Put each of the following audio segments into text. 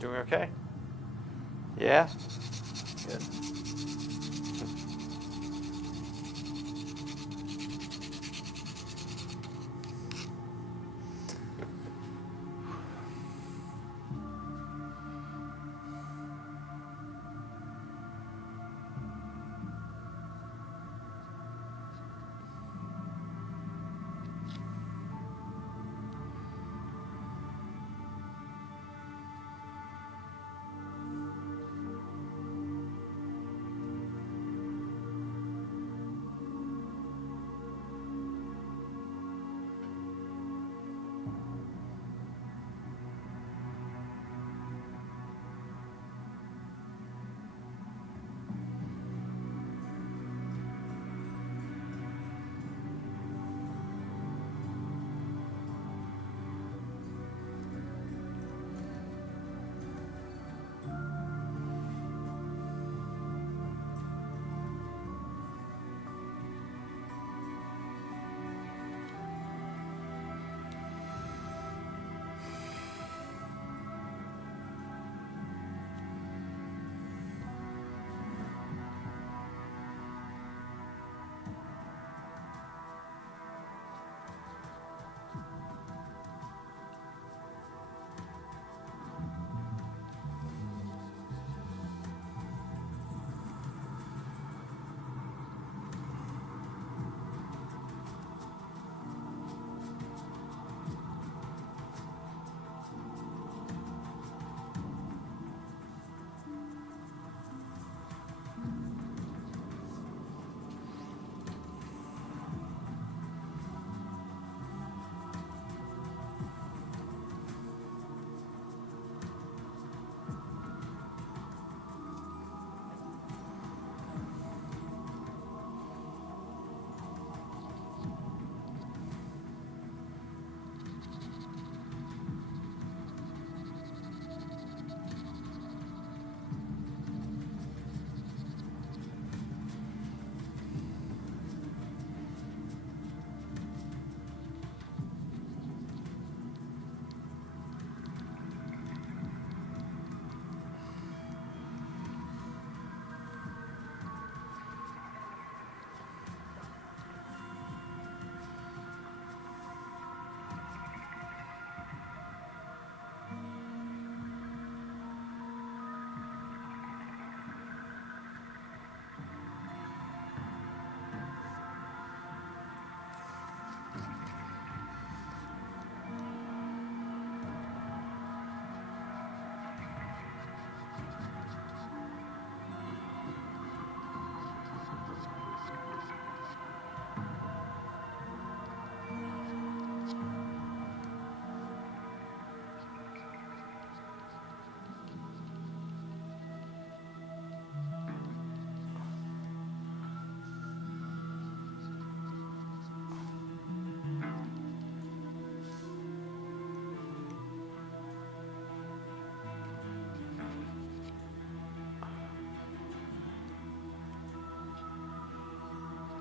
Doing okay? Yeah? Good.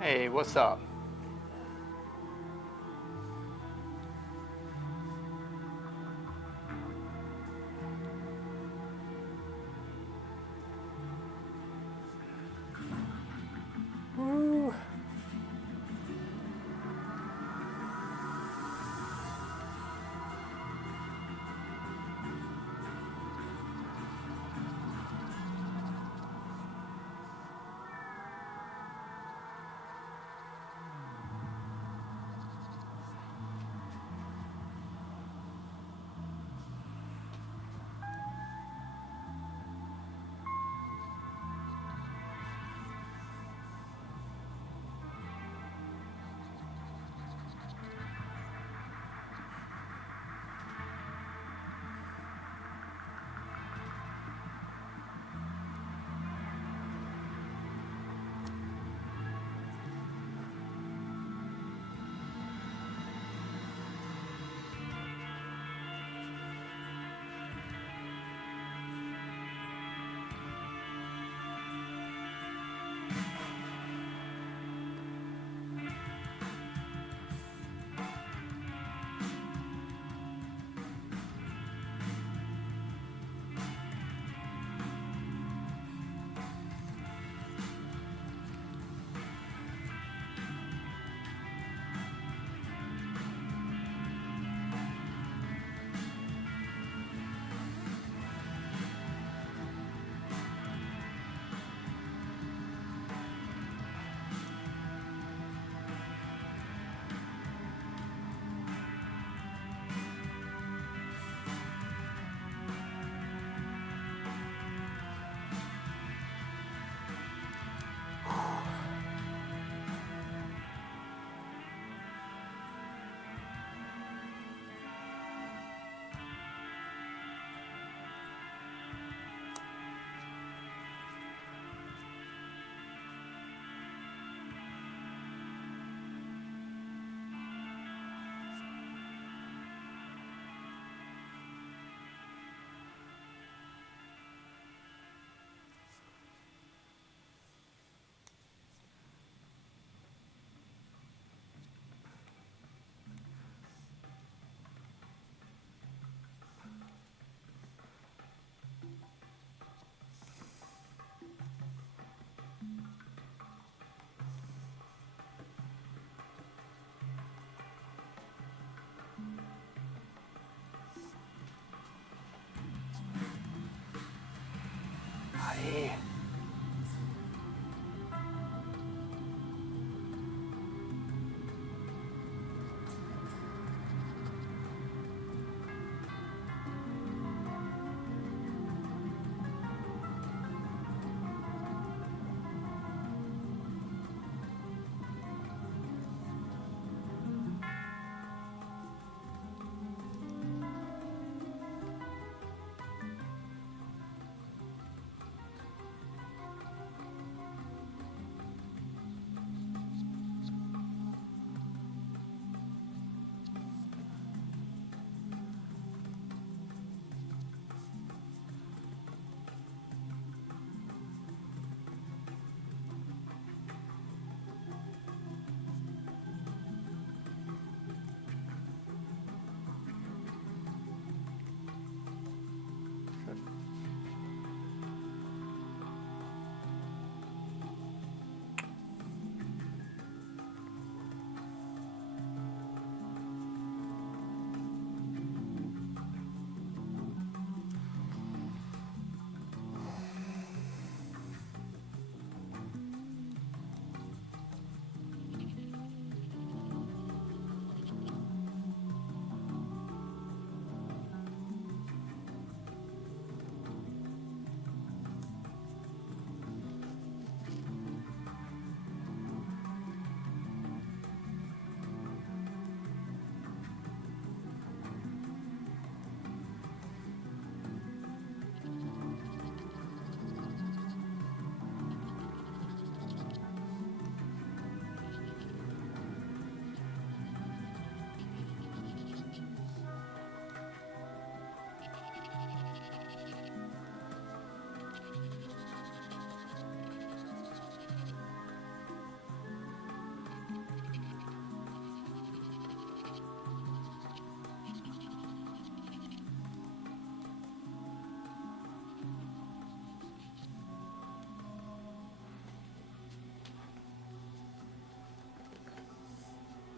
Hey, what's up? Woo.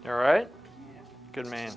You all right? Good man.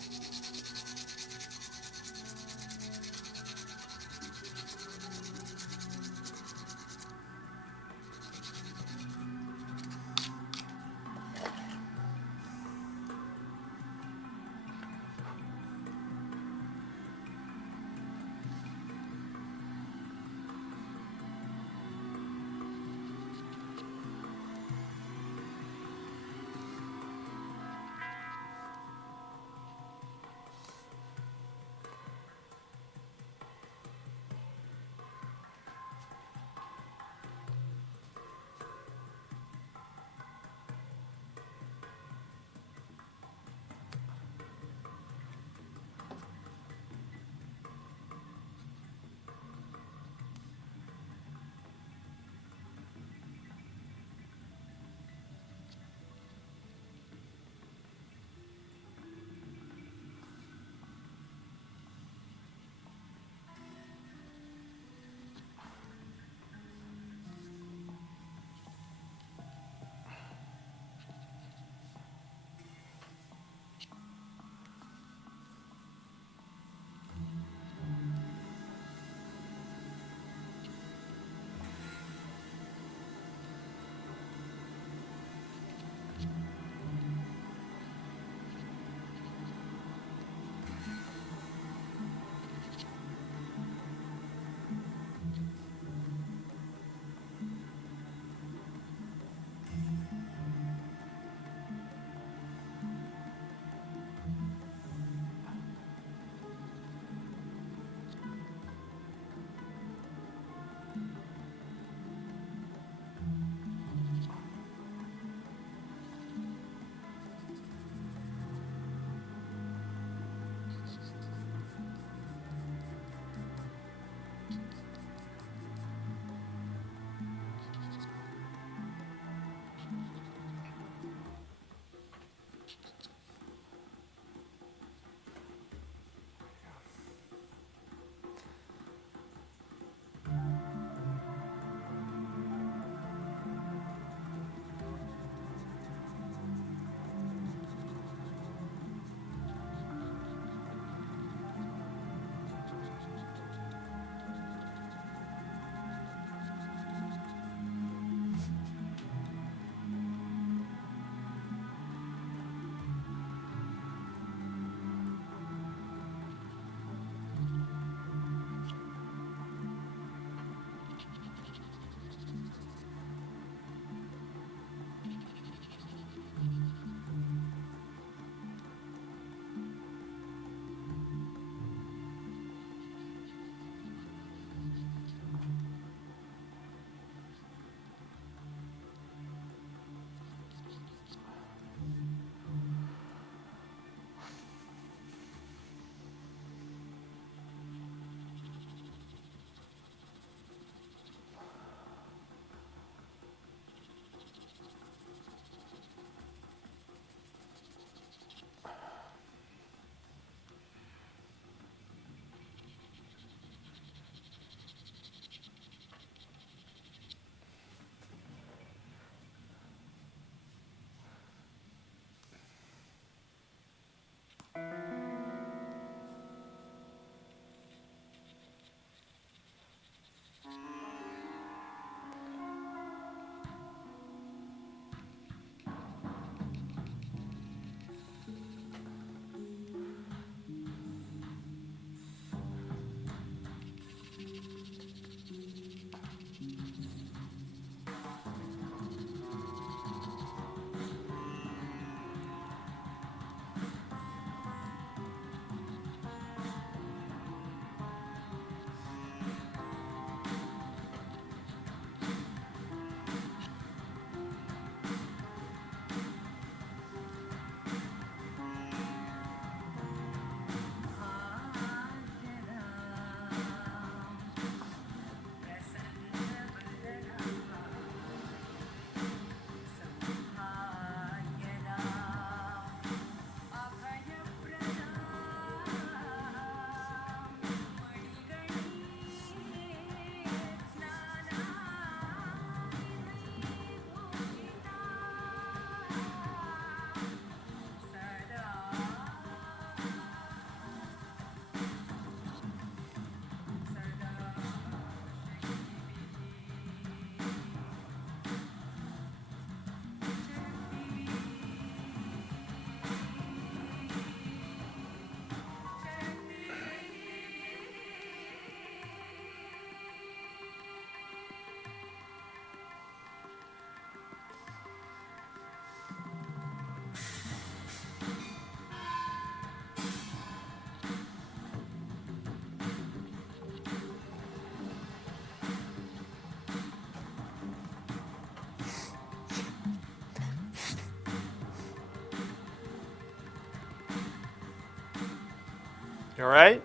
You all right?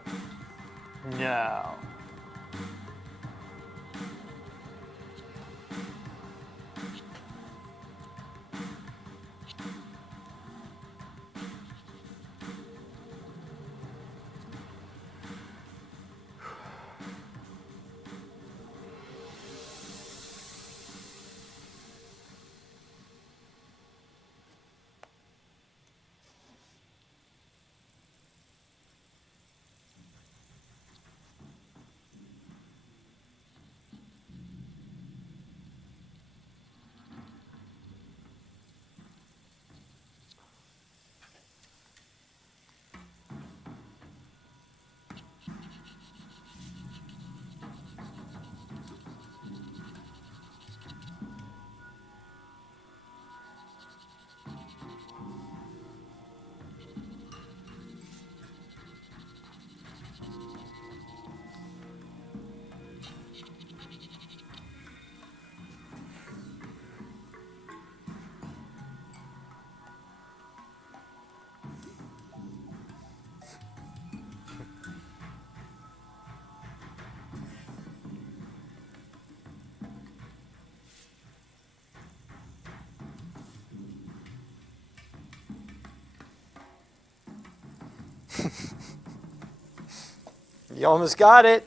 No. You almost got it.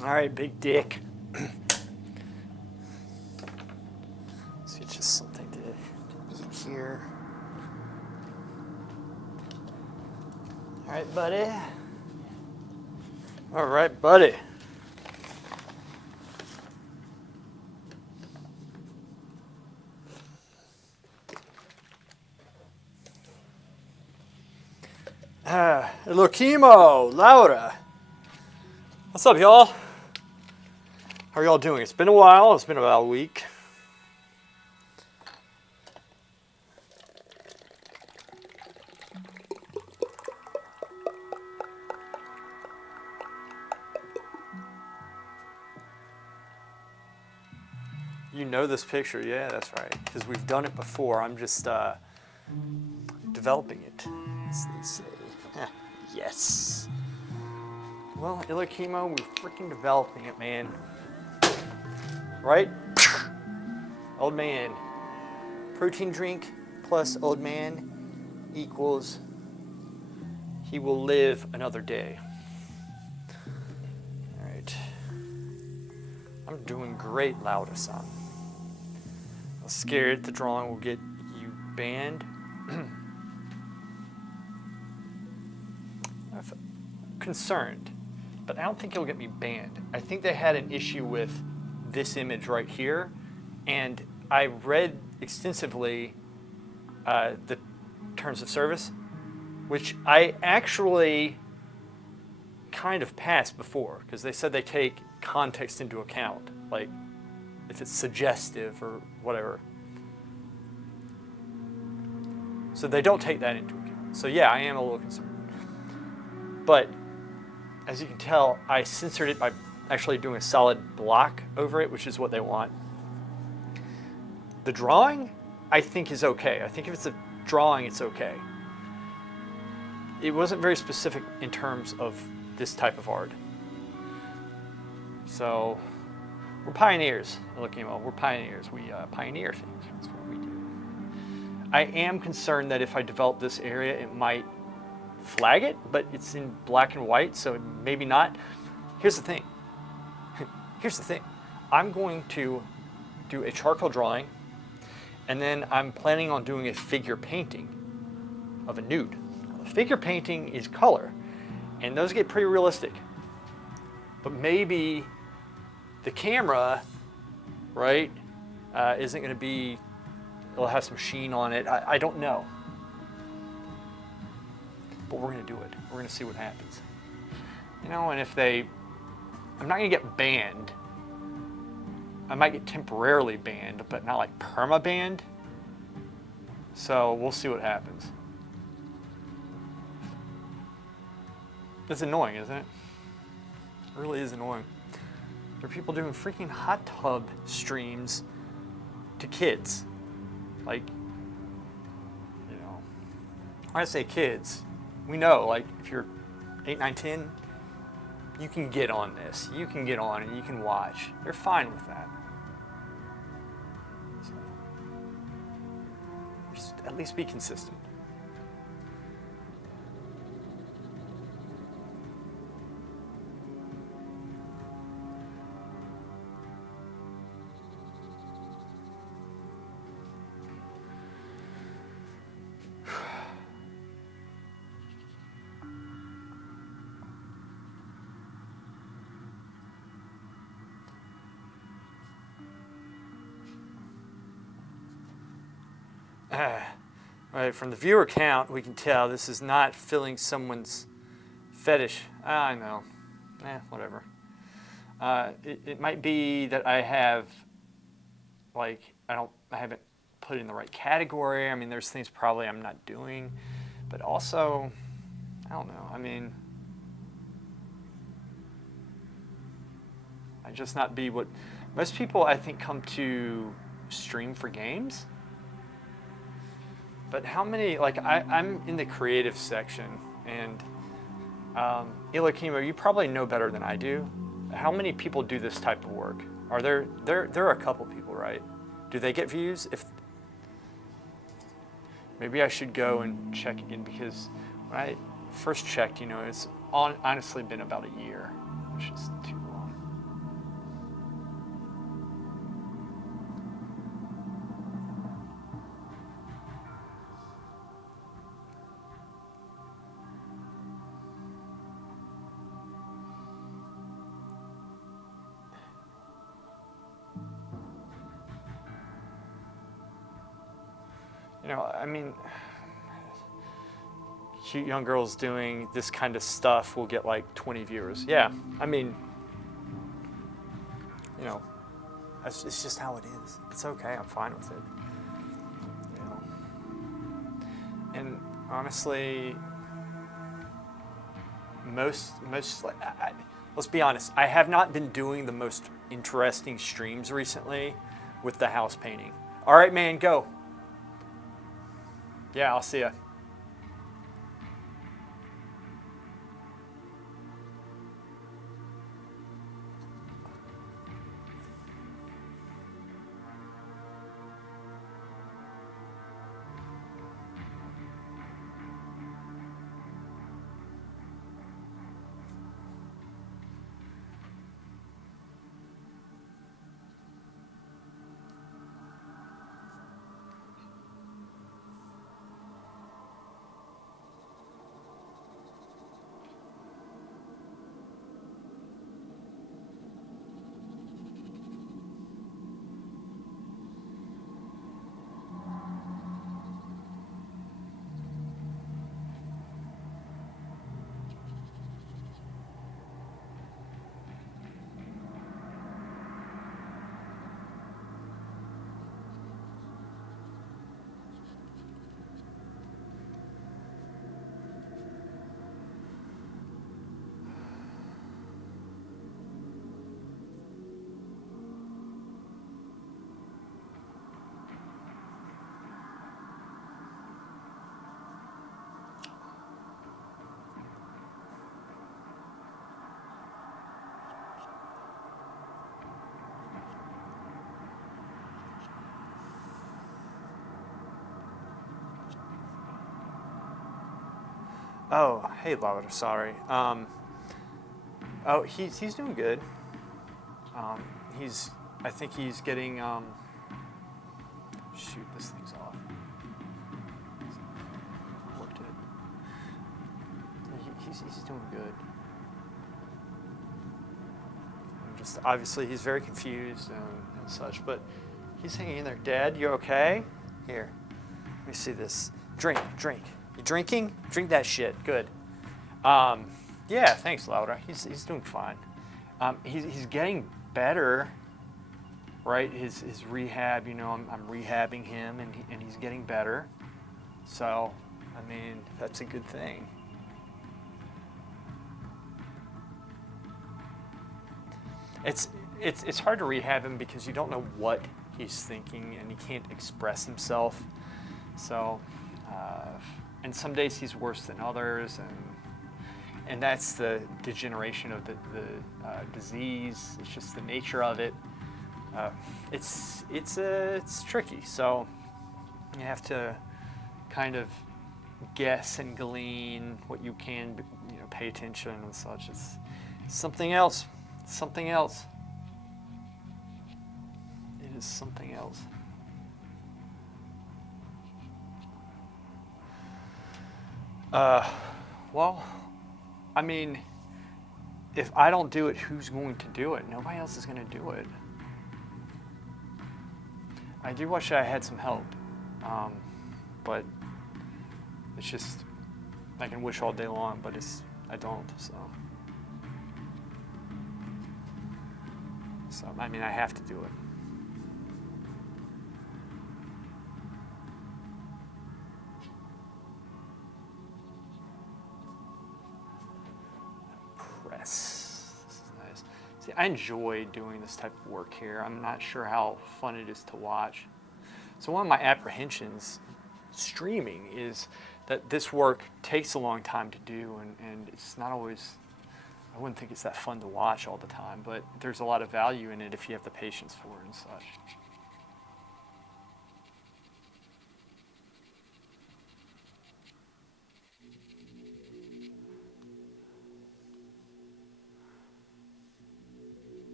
All right, big dick. So it's just something to eat here. All right, buddy. All right, buddy. Lokimo, Laura. What's up, y'all? How are y'all doing? It's been a while. It's been about a week. You know this picture. Yeah, that's right. Because we've done it before. I'm just developing it, as they say. Yes. Well, Ilokimo, we're freaking developing it, man. Right? Old man. Protein drink plus old man equals he will live another day. All right. I'm doing great, Lauda-san. I was scared the drawing will get you banned. I'm concerned, but I don't think it'll get me banned. I think they had an issue with this image right here, and I read extensively the terms of service, which I actually kind of passed before, because they said they take context into account, like if it's suggestive or whatever. So they don't take that into account. So yeah, I am a little concerned. But as you can tell, I censored it by actually doing a solid block over it, which is what they want. The drawing, I think, is okay. I think if it's a drawing, it's okay. It wasn't very specific in terms of this type of art. So we're pioneers, Ilokimo. We're pioneers. We pioneer things. That's what we do. I am concerned that if I develop this area, it might flag it, but it's in black and white, so maybe not. Here's the thing. Here's the thing. I'm going to do a charcoal drawing, and then I'm planning on doing a figure painting of a nude. A figure painting is color, and those get pretty realistic. But maybe the camera, right, isn't going to be, it'll have some sheen on it. I don't know. But we're going to do it. We're going to see what happens. You know, and if they, I'm not going to get banned. I might get temporarily banned, but not like perma-banned. So we'll see what happens. It's annoying, isn't it? It really is annoying. There are people doing freaking hot tub streams to kids. Like, you know, when I say kids, we know, like, if you're 8, 9, 10, you can get on this. You can get on and you can watch. They're fine with that. So, just at least be consistent. Right, from the viewer count, we can tell this is not filling someone's fetish. I know. Whatever. It might be that I have, like, I haven't put it in the right category. I mean, there's things probably I'm not doing, but also, I don't know. I mean, I just not be what most people, I think, come to stream for games. But how many, like, I'm in the creative section, and Ilokimo, you probably know better than I do. How many people do this type of work? Are there are a couple people, right? Do they get views? If maybe I should go and check again, because when I first checked, you know, it's honestly been about a year, which is too long. You know, I mean, cute young girls doing this kind of stuff will get like 20 viewers. Yeah, I mean, you know, it's just how it is. It's okay. I'm fine with it. You know, and honestly, let's be honest. I have not been doing the most interesting streams recently with the house painting. All right, man, go. Yeah, I'll see ya. Oh, hey, Louder, sorry. Oh, he's doing good. Um, I think he's getting, shoot, this thing's off. Worked it. He's doing good. Just obviously he's very confused and such, but he's hanging in there. Dad, you okay? Here, let me see this. Drink. You drinking? Drink that shit. Good. Yeah, thanks, Laura. He's doing fine. He's getting better, right? His rehab, you know, I'm rehabbing him, and he's getting better. So, I mean, that's a good thing. It's hard to rehab him because you don't know what he's thinking, and he can't express himself. So, and some days he's worse than others, and that's the degeneration of the disease. It's just the nature of it. It's tricky. So you have to kind of guess and glean what you can, you know, pay attention and such. It's something else. Something else. It is something else. Well, I mean, if I don't do it, who's going to do it? Nobody else is going to do it. I do wish I had some help, but it's just, I can wish all day long, but I don't, so. So, I mean, I have to do it. Press. This is nice. See, I enjoy doing this type of work here. I'm not sure how fun it is to watch. So one of my apprehensions streaming is that this work takes a long time to do, and it's not always, I wouldn't think it's that fun to watch all the time, but there's a lot of value in it if you have the patience for it and such.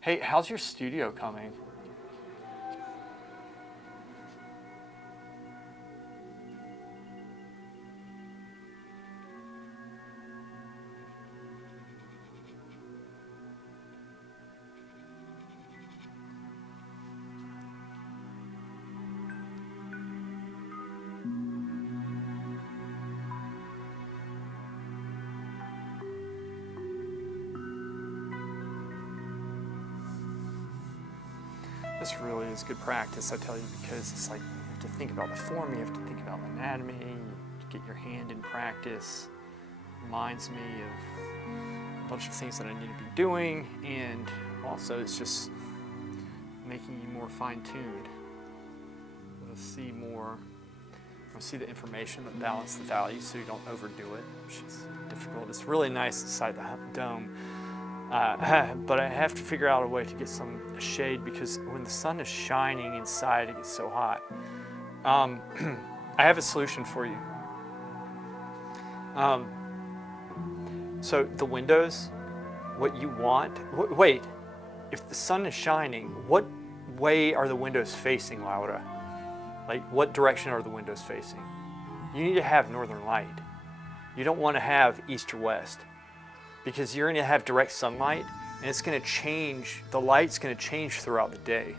Hey, how's your studio coming? This really is good practice, I tell you, because it's like you have to think about the form, you have to think about anatomy, you get your hand in practice. Reminds me of a bunch of things that I need to be doing, and also it's just making you more fine-tuned. You'll see more, you'll see the information, but balance the values so you don't overdo it, which is difficult. It's really nice inside the dome. But I have to figure out a way to get some shade because when the sun is shining inside, it gets so hot. I have a solution for you. So the windows, what you want, wait, if the sun is shining, what way are the windows facing, Laura? Like what direction are the windows facing? You need to have northern light. You don't want to have east or west, because you're going to have direct sunlight and it's going to change, the light's going to change throughout the day.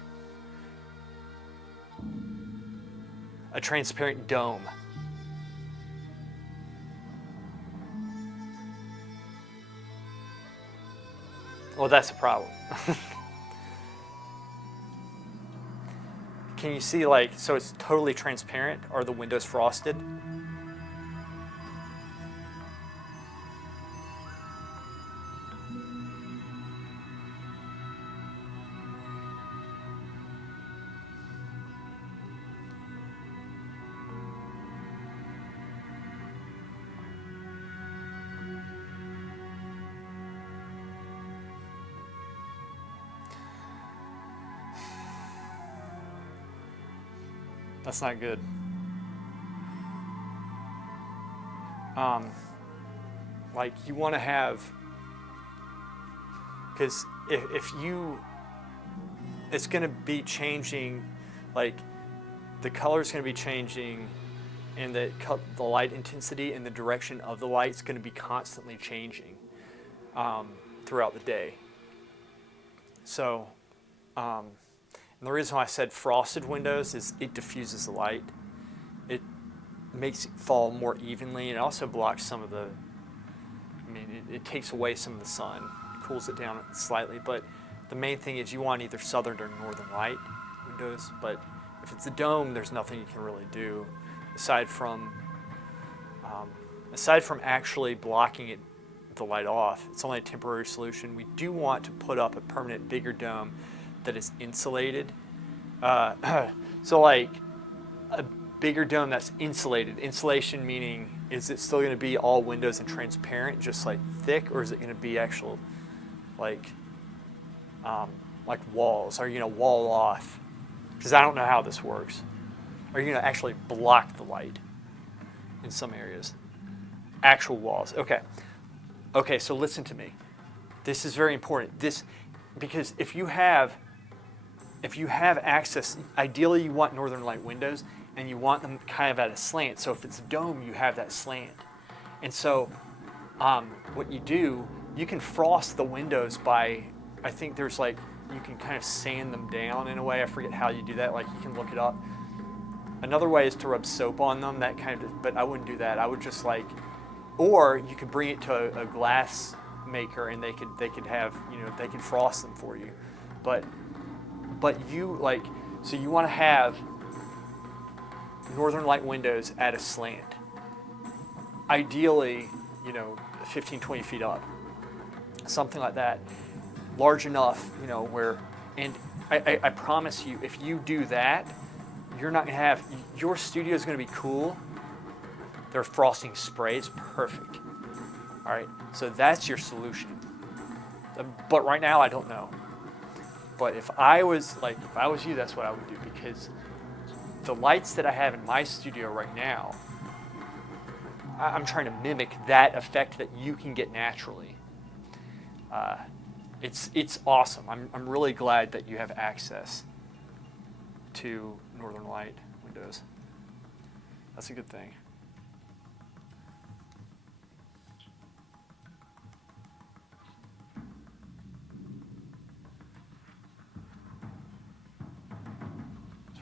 A transparent dome. Well, that's a problem. Can you see, like, so it's totally transparent? Are the windows frosted? That's not good. Like you want to have, because if you, it's going to be changing, like the color is going to be changing, and the light intensity and the direction of the light is going to be constantly changing throughout the day. So. And the reason why I said frosted windows is it diffuses the light. It makes it fall more evenly. It also blocks some of the, it takes away some of the sun, it cools it down slightly. But the main thing is you want either southern or northern light windows. But if it's a dome, there's nothing you can really do aside from actually blocking it, the light off. It's only a temporary solution. We do want to put up a permanent bigger dome that is insulated. So like a bigger dome that's insulated. Insulation meaning, is it still going to be all windows and transparent, just like thick, or is it going to be actual like walls? Are you going to wall off? Because I don't know how this works. Are you going to actually block the light in some areas? Actual walls. Okay. Okay, so listen to me. This is very important. Because if you have access, ideally you want northern light windows and you want them kind of at a slant. So if it's a dome, you have that slant. And so what you do, you can frost the windows by, I think there's like, you can kind of sand them down in a way. I forget how you do that. Like you can look it up. Another way is to rub soap on them, that kind of, but I wouldn't do that. I would just like, or you could bring it to a glass maker and they could have, they can frost them for you. But you like, so you want to have northern light windows at a slant. Ideally, 15, 20 feet up. Something like that. Large enough, where, and I promise you, if you do that, you're not going to have, your studio is going to be cool. Their frosting spray is perfect. All right, so that's your solution. But right now, I don't know. But if I was you, that's what I would do, because the lights that I have in my studio right now, I'm trying to mimic that effect that you can get naturally. It's awesome. I'm really glad that you have access to northern light windows. That's a good thing.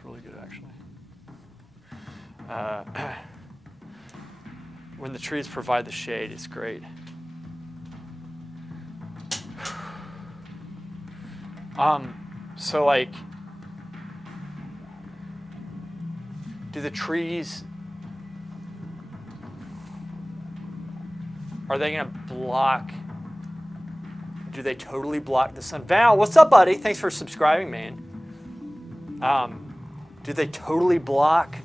Really good, actually. When the trees provide the shade, it's great. So like, do the trees, are they going to block, do they totally block the sun? Val, what's up, buddy? Thanks for subscribing, man. Do they totally block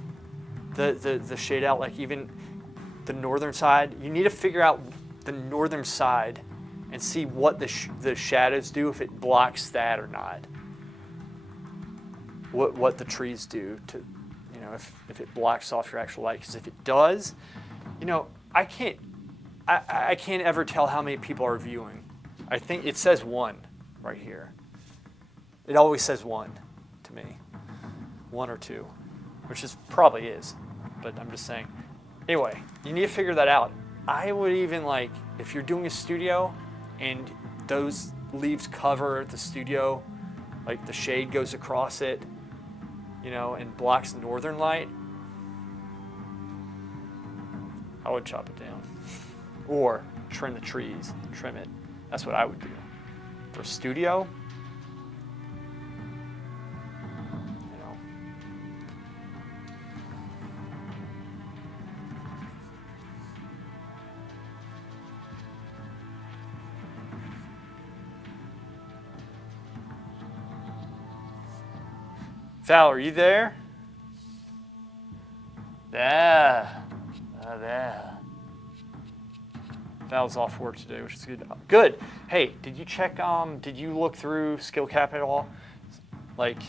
the shade out, like even the northern side? You need to figure out the northern side and see what the shadows do, if it blocks that or not. What the trees do to, you know, if it blocks off your actual light. Because if it does, you know, I can't ever tell how many people are viewing. I think it says 1 right here. It always says 1 to me. 1 or 2, which is probably is, but I'm just saying. Anyway, you need to figure that out. I would even, like, if you're doing a studio and those leaves cover the studio, like the shade goes across it, you know, and blocks the northern light, I would chop it down. Or trim the trees, trim it. That's what I would do. For a studio, you know. Val, are you there? There. There. Val's off work today, which is good. Good. Hey, did you check, did you look through SkillCap at all? Like,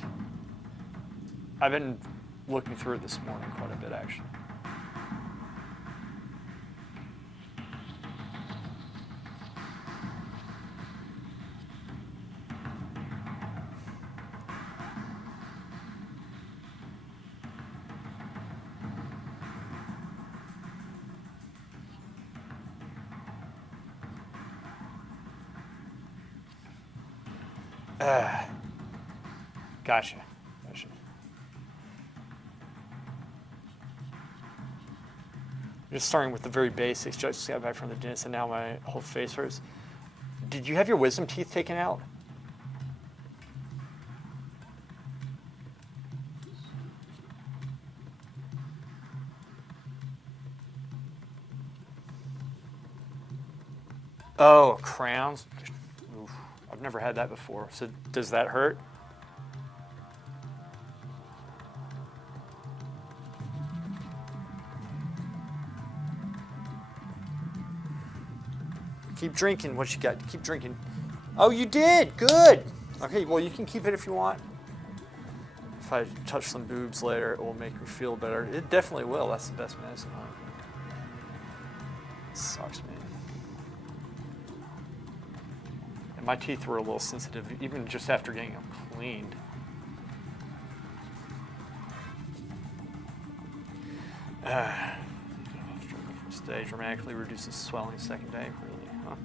I've been looking through it this morning quite a bit, actually. Gotcha. Just starting with the very basics. Just got back from the dentist and now my whole face hurts. Did you have your wisdom teeth taken out? Oh, crowns. Oof, I've never had that before. So does that hurt? Keep drinking what you got. Keep drinking. Oh, you did? Good. Okay, well, you can keep it if you want. If I touch some boobs later, it will make me feel better. It definitely will. That's the best medicine. It sucks, man. And my teeth were a little sensitive, even just after getting them cleaned. First day dramatically reduces swelling. Second day, really, huh?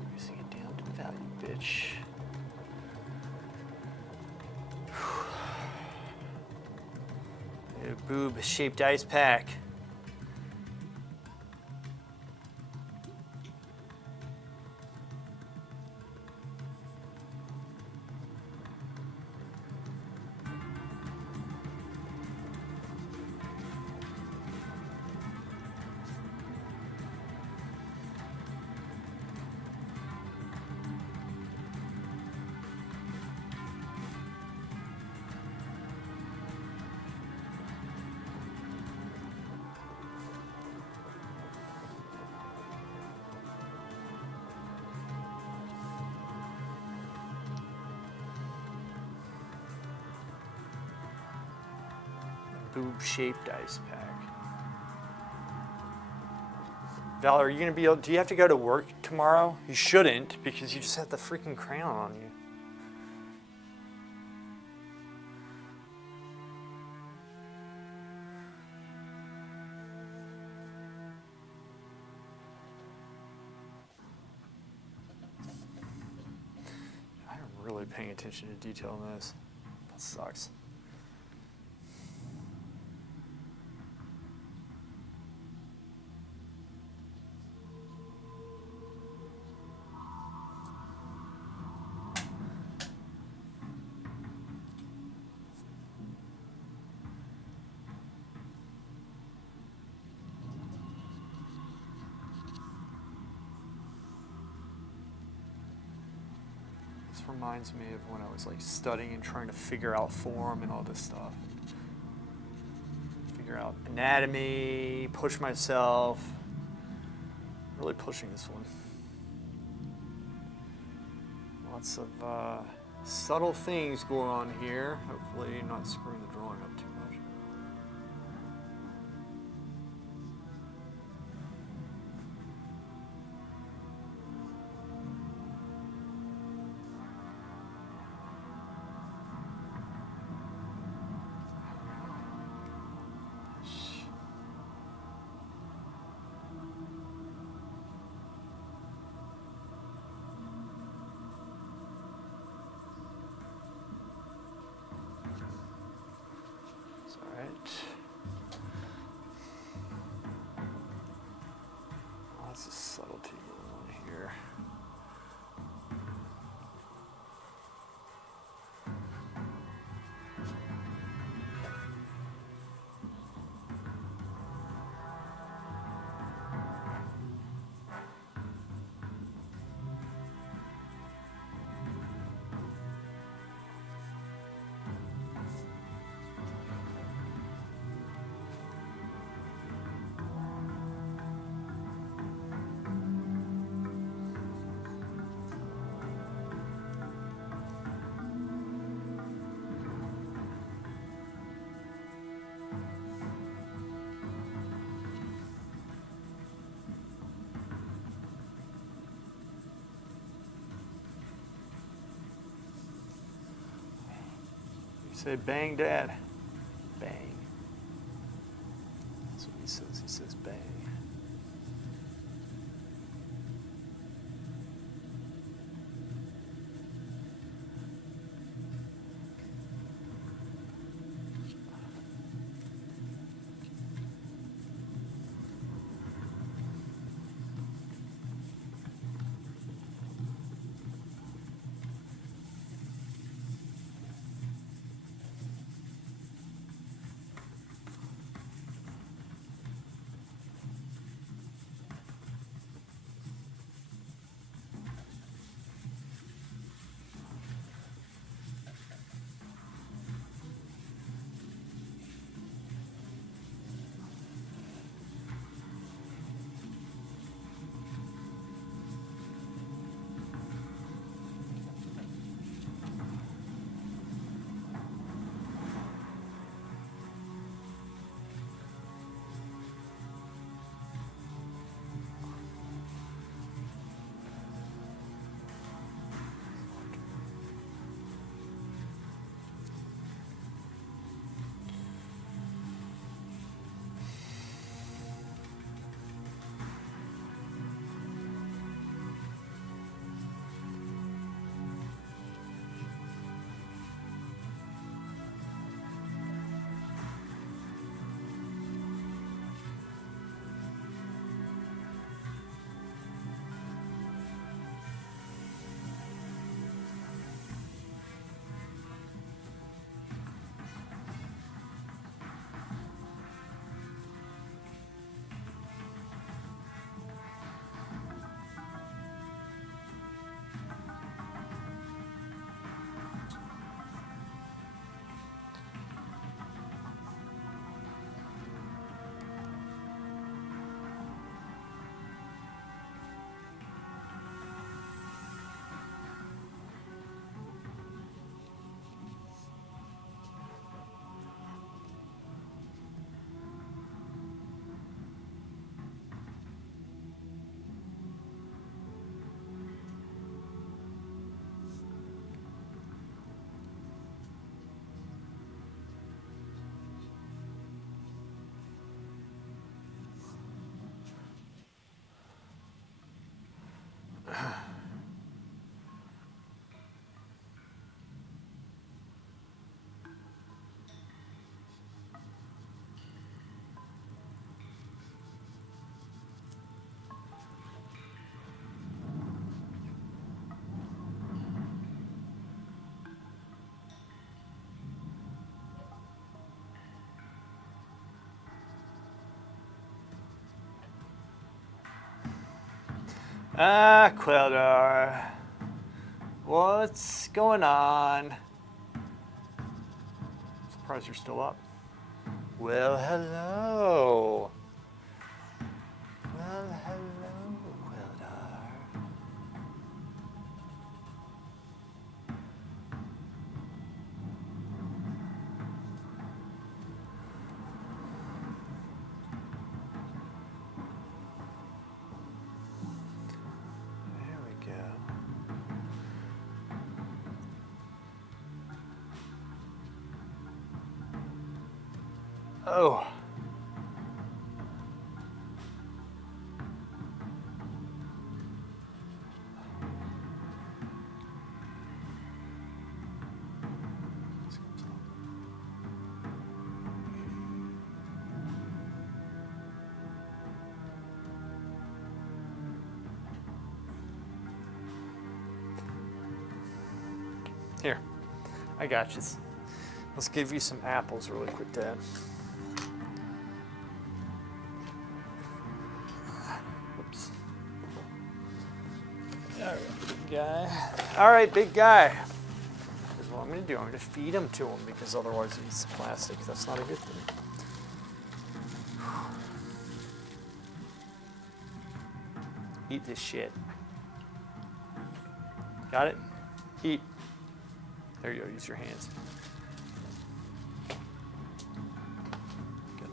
Reducing it down to the value, bitch. A boob-shaped ice pack. Boob-shaped ice pack. Val, are you gonna be able? Do you have to go to work tomorrow? You shouldn't, because you just have the freaking crown on you. I'm really paying attention to detail in this. That sucks. This reminds me of when I was like studying and trying to figure out form and all this stuff. Figure out anatomy, push myself. Really pushing this one. Lots of subtle things going on here. Hopefully not screwing the drawing up too much. Lots of subtlety going on here. Say bang, Dad. Bang. That's what he says. He says bang. Ah, Queldar. What's going on? Surprised you're still up. Well, hello. Well, hello, Queldar. There we go. Oh. Here, I got you. Let's give you some apples really quick, Dad. Whoops. All right, big guy. All right, big guy. Here's what I'm going to do. I'm going to feed him to him because otherwise he eats the plastic. That's not a good thing. Eat this shit. Got it? Eat. There you go. Use your hands. Good.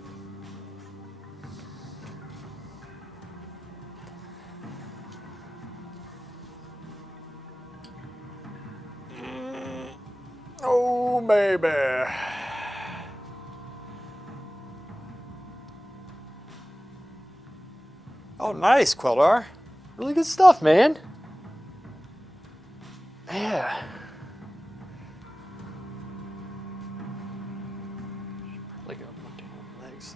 Oh, baby. Oh, nice, Queldar. Really good stuff, man. Yeah. Like a damn legs.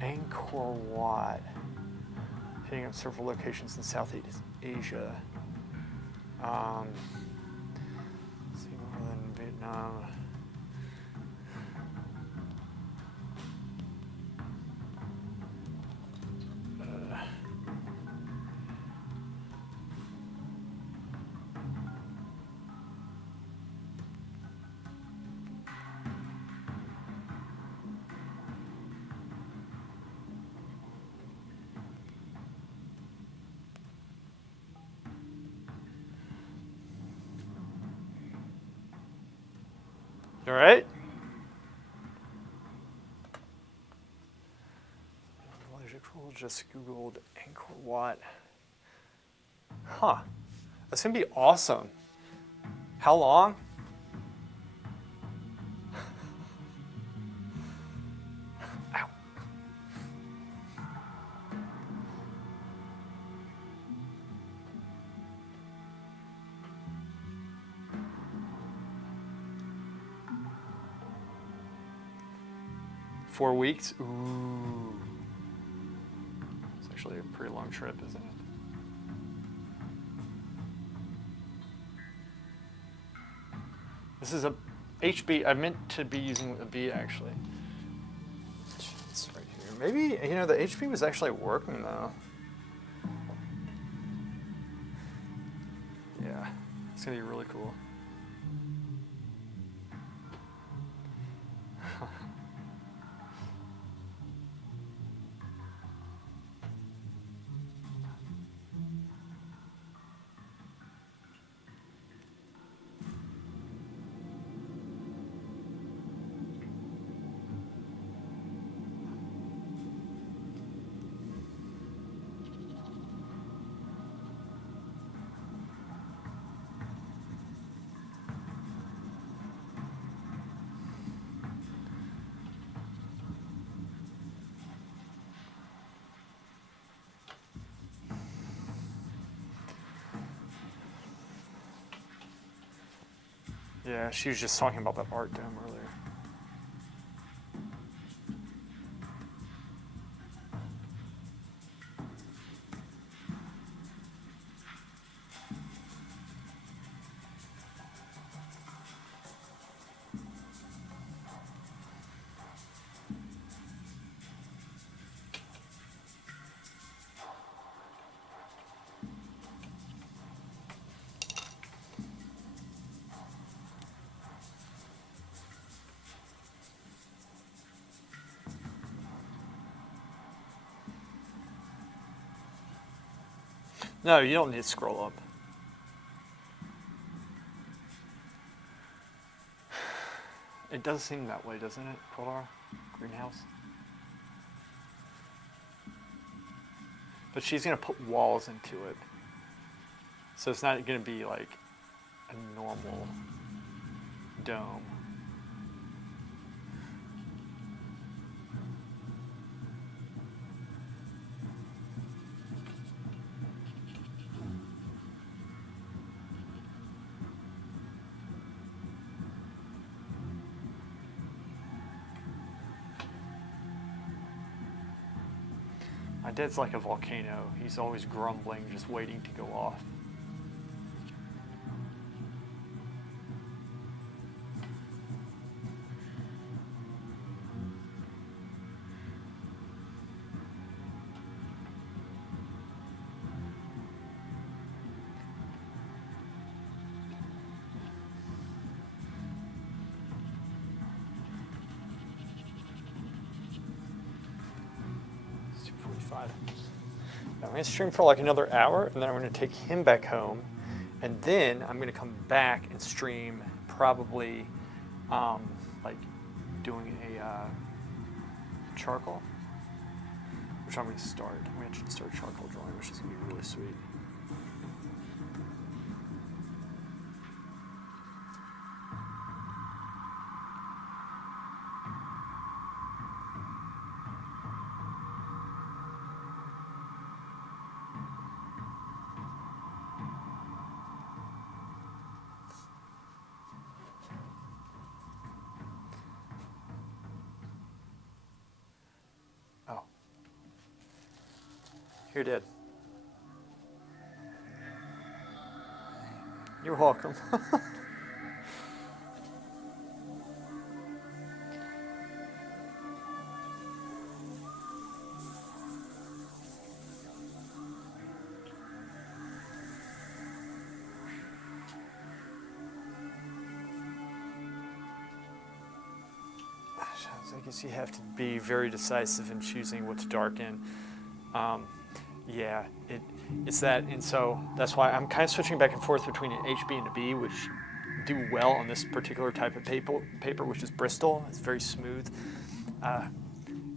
Angkor Wat. Hitting up several locations in Southeast Asia. Singapore, Vietnam. All right. Malaysia Cool just Googled Angkor Wat. Huh. That's gonna be awesome. How long? Ow. 4 weeks? Ooh. It's actually a pretty long trip, isn't it? This is a HB. I meant to be using a B actually. It's right here. Maybe, the HB was actually working though. Yeah, it's gonna be really cool. Yeah, she was just talking about that art dome earlier. No, you don't need to scroll up. It does seem that way, doesn't it, Kolar? Greenhouse? But she's going to put walls into it. So it's not going to be like a normal dome. My dad's like a volcano. He's always grumbling, just waiting to go off. It's 2:45. I'm going to stream for like another hour, and then I'm going to take him back home, and then I'm going to come back and stream probably like doing a charcoal, which I'm going to start. I'm going to start charcoal drawing, which is going to be really sweet. Oh. Here, Dad. You're welcome. I guess you have to be very decisive in choosing what to darken. Yeah, it's that, and so that's why I'm kind of switching back and forth between an HB and a B, which do well on this particular type of paper, which is Bristol. It's very smooth,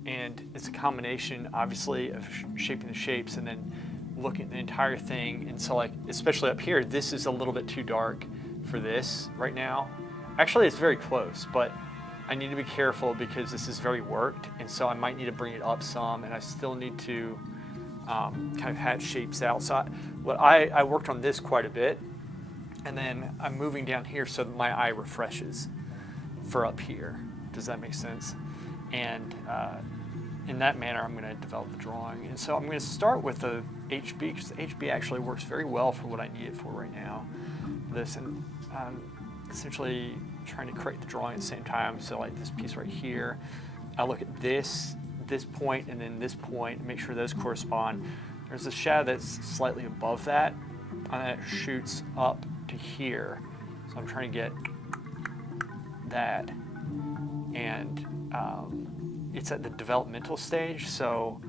and it's a combination, obviously, of shaping the shapes and then looking at the entire thing. And so, like, especially up here, this is a little bit too dark for this right now. Actually, it's very close, but I need to be careful because this is very worked, and so I might need to bring it up some, and I still need to kind of hatch shapes out. So I worked on this quite a bit, and then I'm moving down here so that my eye refreshes for up here. Does that make sense? And in that manner, I'm going to develop the drawing. And so I'm going to start with the HB, because the HB actually works very well for what I need it for right now. This, and essentially trying to create the drawing at the same time. So like this piece right here, I look at this point, and then this point, and make sure those correspond. There's a shadow that's slightly above that, and that shoots up to here. So I'm trying to get that. And it's at the developmental stage, so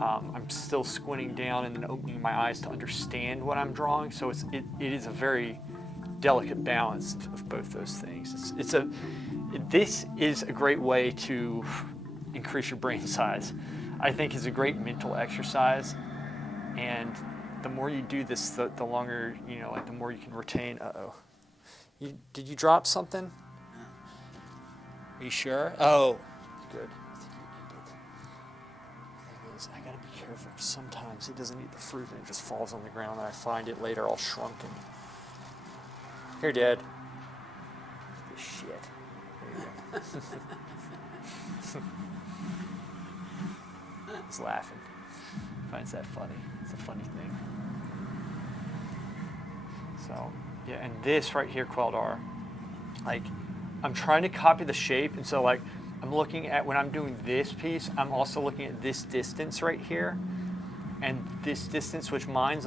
I'm still squinting down and then opening my eyes to understand what I'm drawing. So it is a very delicate balance of both those things. This is a great way to increase your brain size. I think it's a great mental exercise, and the more you do this, the longer, like the more you can retain. Did you drop something? Are you sure? Oh, good. I think you eat it. The thing is, I gotta be careful. Sometimes it doesn't eat the fruit and it just falls on the ground, and I find it later all shrunken. Here, Dad. shit. There you go. He's laughing. Finds that funny. It's a funny thing. So, yeah, and this right here, Queldar, like, I'm trying to copy the shape, and so, like, I'm looking at, when I'm doing this piece, I'm also looking at this distance right here, and this distance, which mine's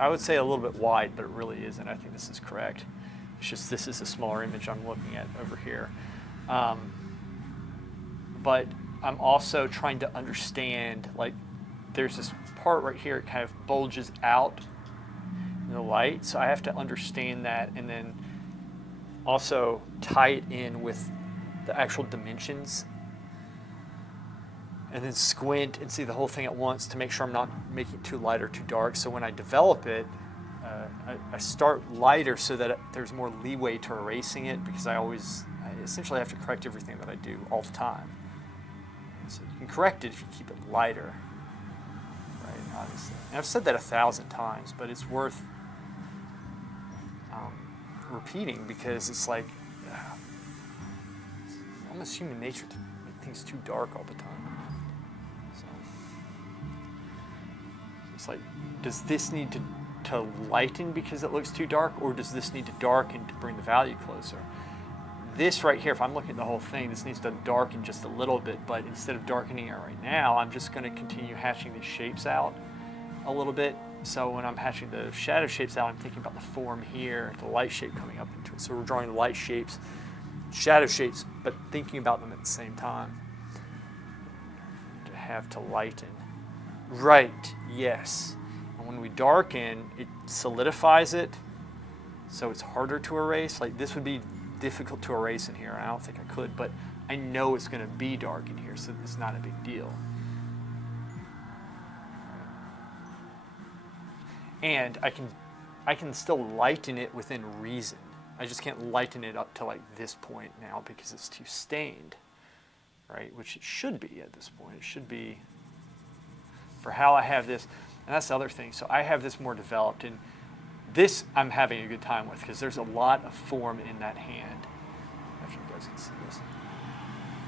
I would say a little bit wide, but it really isn't. I think this is correct. It's just this is a smaller image I'm looking at over here. But I'm also trying to understand, like, there's this part right here, it kind of bulges out in the light, so I have to understand that and then also tie it in with the actual dimensions and then squint and see the whole thing at once to make sure I'm not making it too light or too dark. So when I develop it, I start lighter so that there's more leeway to erasing it, because I essentially have to correct everything that I do all the time. So you can correct it if you keep it lighter, right, obviously. And I've said that 1,000 times, but it's worth repeating, because it's like it's almost human nature to make things too dark all the time. So it's like, does this need to lighten because it looks too dark, or does this need to darken to bring the value closer? This right here, if I'm looking at the whole thing, this needs to darken just a little bit, but instead of darkening it right now, I'm just going to continue hashing these shapes out a little bit. So when I'm hashing the shadow shapes out, I'm thinking about the form here, the light shape coming up into it. So we're drawing the light shapes, shadow shapes, but thinking about them at the same time. To have to lighten. Right, yes. And when we darken, it solidifies it, so it's harder to erase. Like, this would be difficult to erase in here. I don't think I could, but I know it's going to be dark in here, so it's not a big deal. And I can still lighten it within reason. I just can't lighten it up to like this point now because it's too stained, right? Which it should be at this point. It should be for how I have this. And that's the other thing. So I have this more developed, and this I'm having a good time with because there's a lot of form in that hand. I don't know if you guys can see this.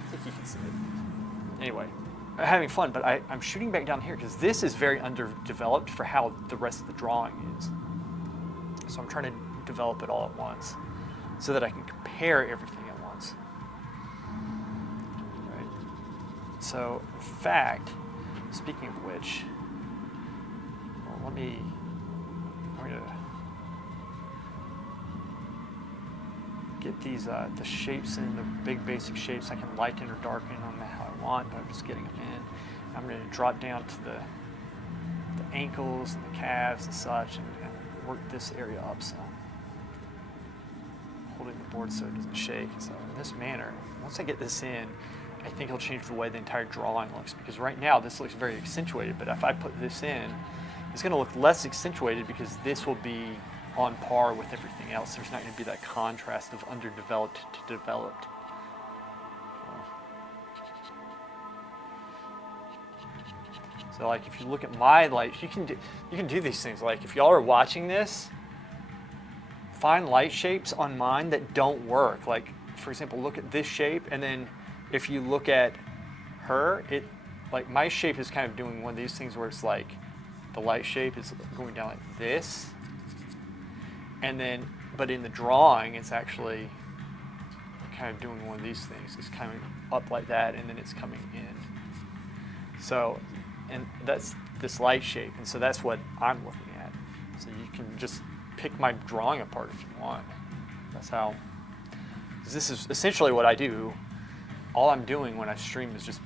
I think you can see it. Anyway, I'm having fun, but I'm shooting back down here because this is very underdeveloped for how the rest of the drawing is. So I'm trying to develop it all at once so that I can compare everything at once. Right. So, in fact, speaking of which, well, I'm going to get these the shapes in, the big basic shapes. I can lighten or darken on how I want, but I'm just getting them in. I'm going to drop down to the ankles and the calves and such, and work this area up some. Holding the board so it doesn't shake. So in this manner, once I get this in, I think it'll change the way the entire drawing looks, because right now this looks very accentuated, but if I put this in, it's going to look less accentuated because this will be on par with everything else. There's not going to be that contrast of underdeveloped to developed. So like if you look at my light, you can do these things. Like if y'all are watching this, find light shapes on mine that don't work. Like for example, look at this shape, and then if you look at her, like my shape is kind of doing one of these things where it's like the light shape is going down like this, and then but in the drawing it's actually kind of doing one of these things. It's coming up like that, and then it's coming in. So. And that's this light shape, and so that's what I'm looking at. So you can just pick my drawing apart if you want. That's how, this is essentially what I do. All I'm doing when I stream is just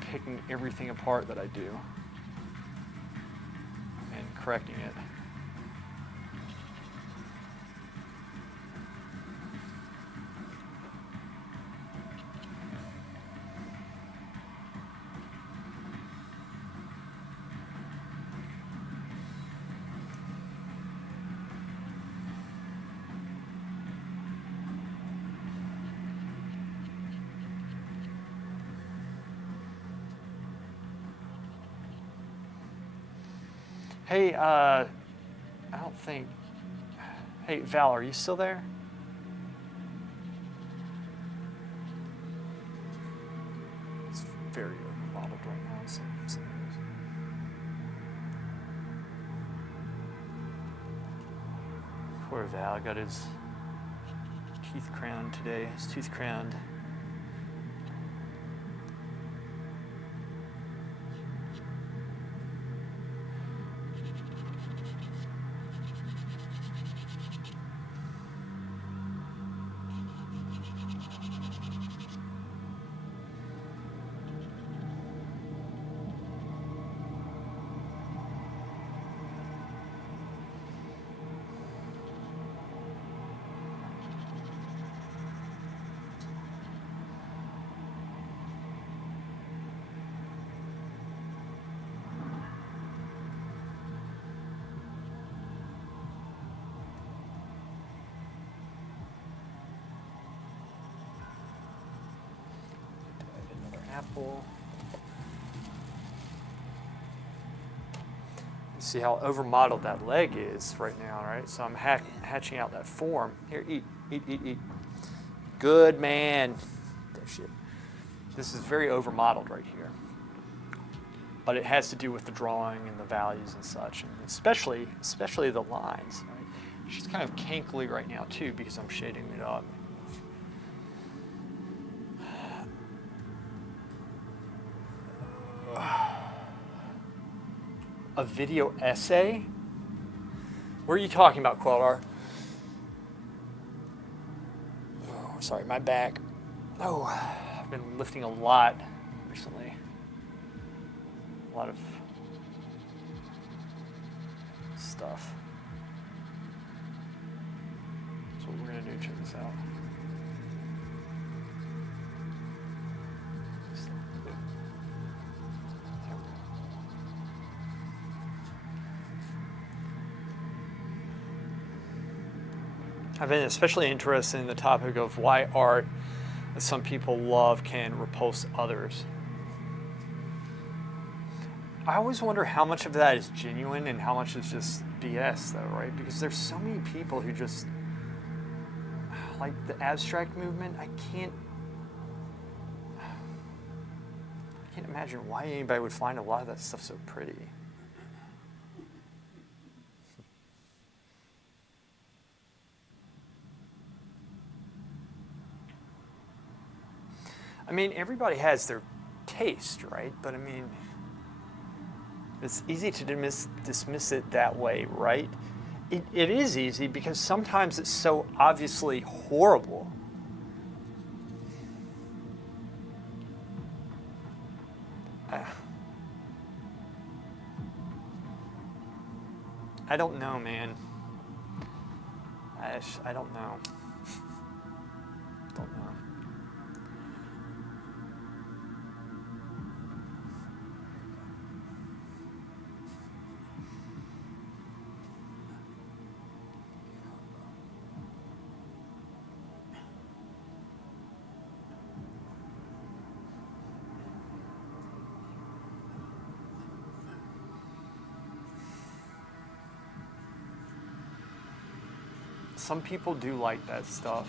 picking everything apart that I do and correcting it. Hey, I don't think, hey, Val, are you still there? Poor Val got his teeth crowned today. His tooth crowned. Apple. See how overmodeled that leg is right now, right? So I'm hatching out that form. Here, eat, eat, eat, eat. Good man. That shit. This is very overmodeled right here. But it has to do with the drawing and the values and such, and especially the lines. Right? She's kind of cankly right now too because I'm shading it up. A video essay? What are you talking about, Quellar? Oh, sorry, my back. Oh, I've been lifting a lot recently. A lot of stuff. So what we're gonna do, check this out. I've been especially interested in the topic of why art that some people love can repulse others. I always wonder how much of that is genuine and how much is just BS though, right? Because there's so many people who just, like the abstract movement, I can't imagine why anybody would find a lot of that stuff so pretty. I mean, everybody has their taste, right? But I mean, it's easy to dismiss it that way, right? It is easy because sometimes it's so obviously horrible. I don't know, man. I don't know. Don't know. Some people do like that stuff.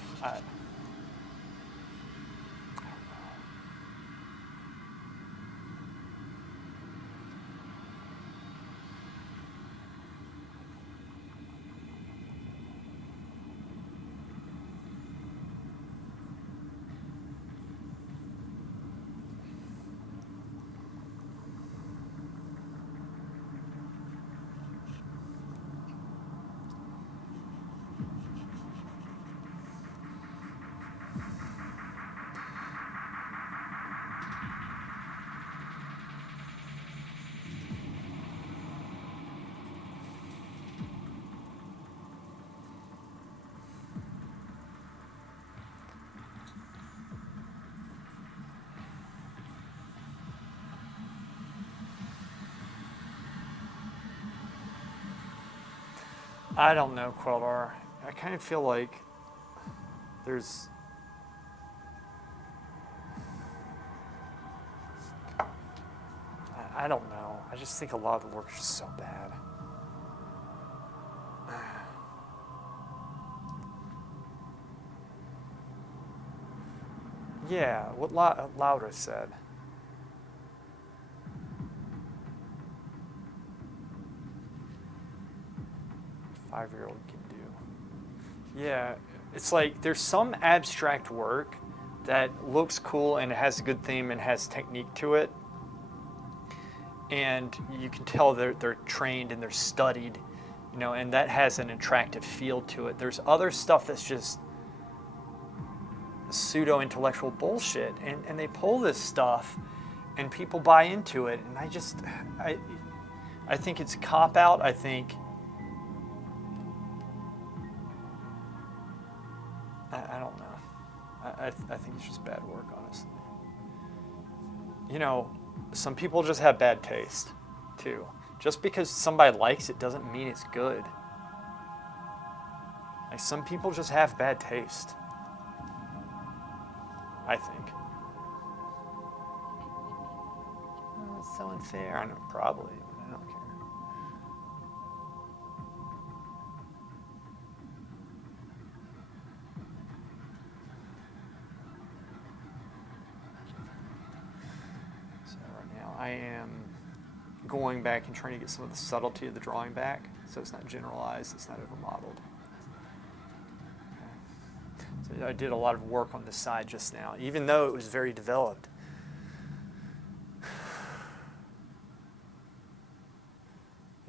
I don't know, Quellar. I kind of feel like there's... I don't know. I just think a lot of the work is just so bad. Yeah, what Laura said. A 5-year-old can do. Yeah, it's like there's some abstract work that looks cool and it has a good theme and has technique to it. And you can tell they're trained and they're studied, and that has an attractive feel to it. There's other stuff that's just pseudo-intellectual bullshit, and they pull this stuff and people buy into it, and I think it's a cop-out. I think I don't know. I think it's just bad work, honestly. Some people just have bad taste, too. Just because somebody likes it doesn't mean it's good. Like, some people just have bad taste, I think. Oh, it's so unfair. I know, probably, but I don't care. So right now I am going back and trying to get some of the subtlety of the drawing back, so it's not generalized, it's not over-modeled. Okay. So I did a lot of work on this side just now, even though it was very developed.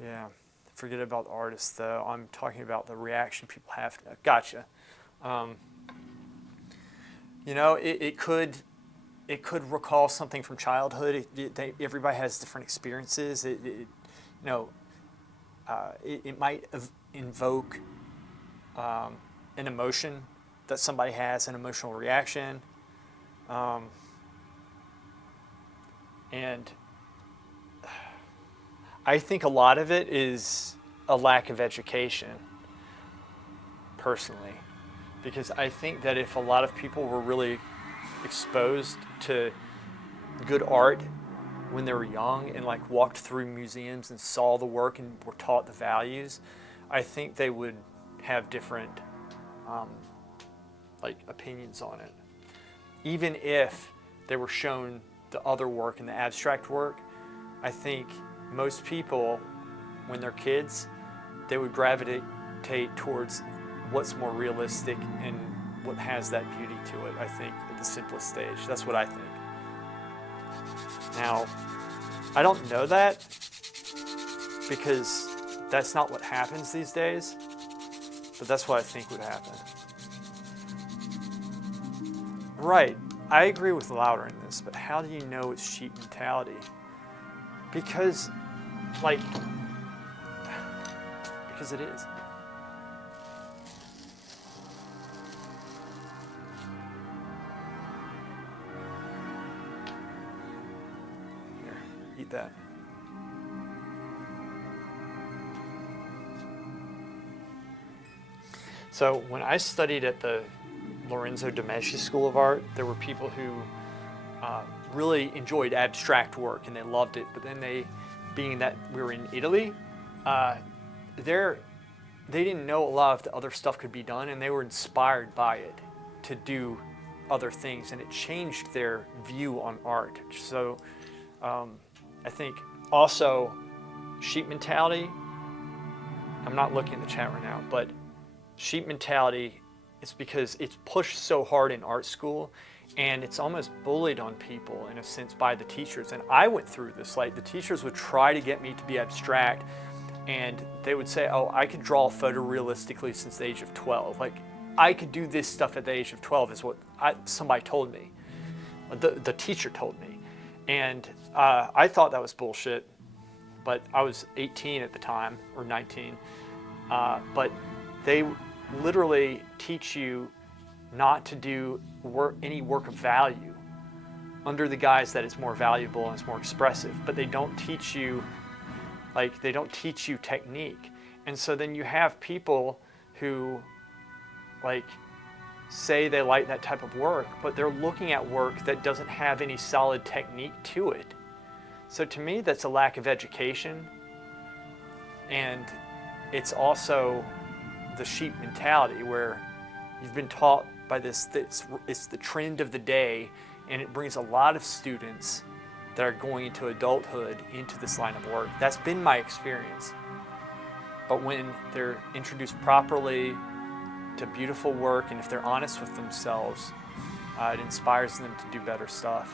Yeah, forget about artists though. I'm talking about the reaction people have to. Gotcha. It could recall something from childhood. Everybody has different experiences. It might invoke an emotion that somebody has, an emotional reaction, and I think a lot of it is a lack of education, personally, because I think that if a lot of people were really exposed to good art when they were young and like walked through museums and saw the work and were taught the values, I think they would have different opinions on it. Even if they were shown the other work and the abstract work, I think most people, when they're kids, they would gravitate towards what's more realistic and what has that beauty to it, I think, at the simplest stage. That's what I think. Now, I don't know that because that's not what happens these days, but that's what I think would happen. Right, I agree with Lauder in this, but how do you know it's sheep mentality? Because it is. Here, eat that. So when I studied at the Lorenzo de' Medici School of Art, there were people who really enjoyed abstract work and they loved it, but then being that we were in Italy, they didn't know a lot of the other stuff could be done, and they were inspired by it to do other things, and it changed their view on art. So I think also sheep mentality, I'm not looking at the chat right now, but sheep mentality is because it's pushed so hard in art school, and it's almost bullied on people in a sense by the teachers. And I went through this. Like, the teachers would try to get me to be abstract, and they would say, oh, I could draw photorealistically since the age of 12. Like, I could do this stuff at the age of 12 is what somebody told me. The teacher told me. And I thought that was bullshit, but I was 18 at the time, or 19. But they literally teach you not to do any work of value under the guise that it's more valuable and it's more expressive, but they don't teach you technique. And so then you have people who say they like that type of work, but they're looking at work that doesn't have any solid technique to it. So to me, that's a lack of education, and it's also the sheep mentality where you've been taught by this, it's the trend of the day, and it brings a lot of students that are going into adulthood into this line of work. That's been my experience. But when they're introduced properly to beautiful work, and if they're honest with themselves, it inspires them to do better stuff.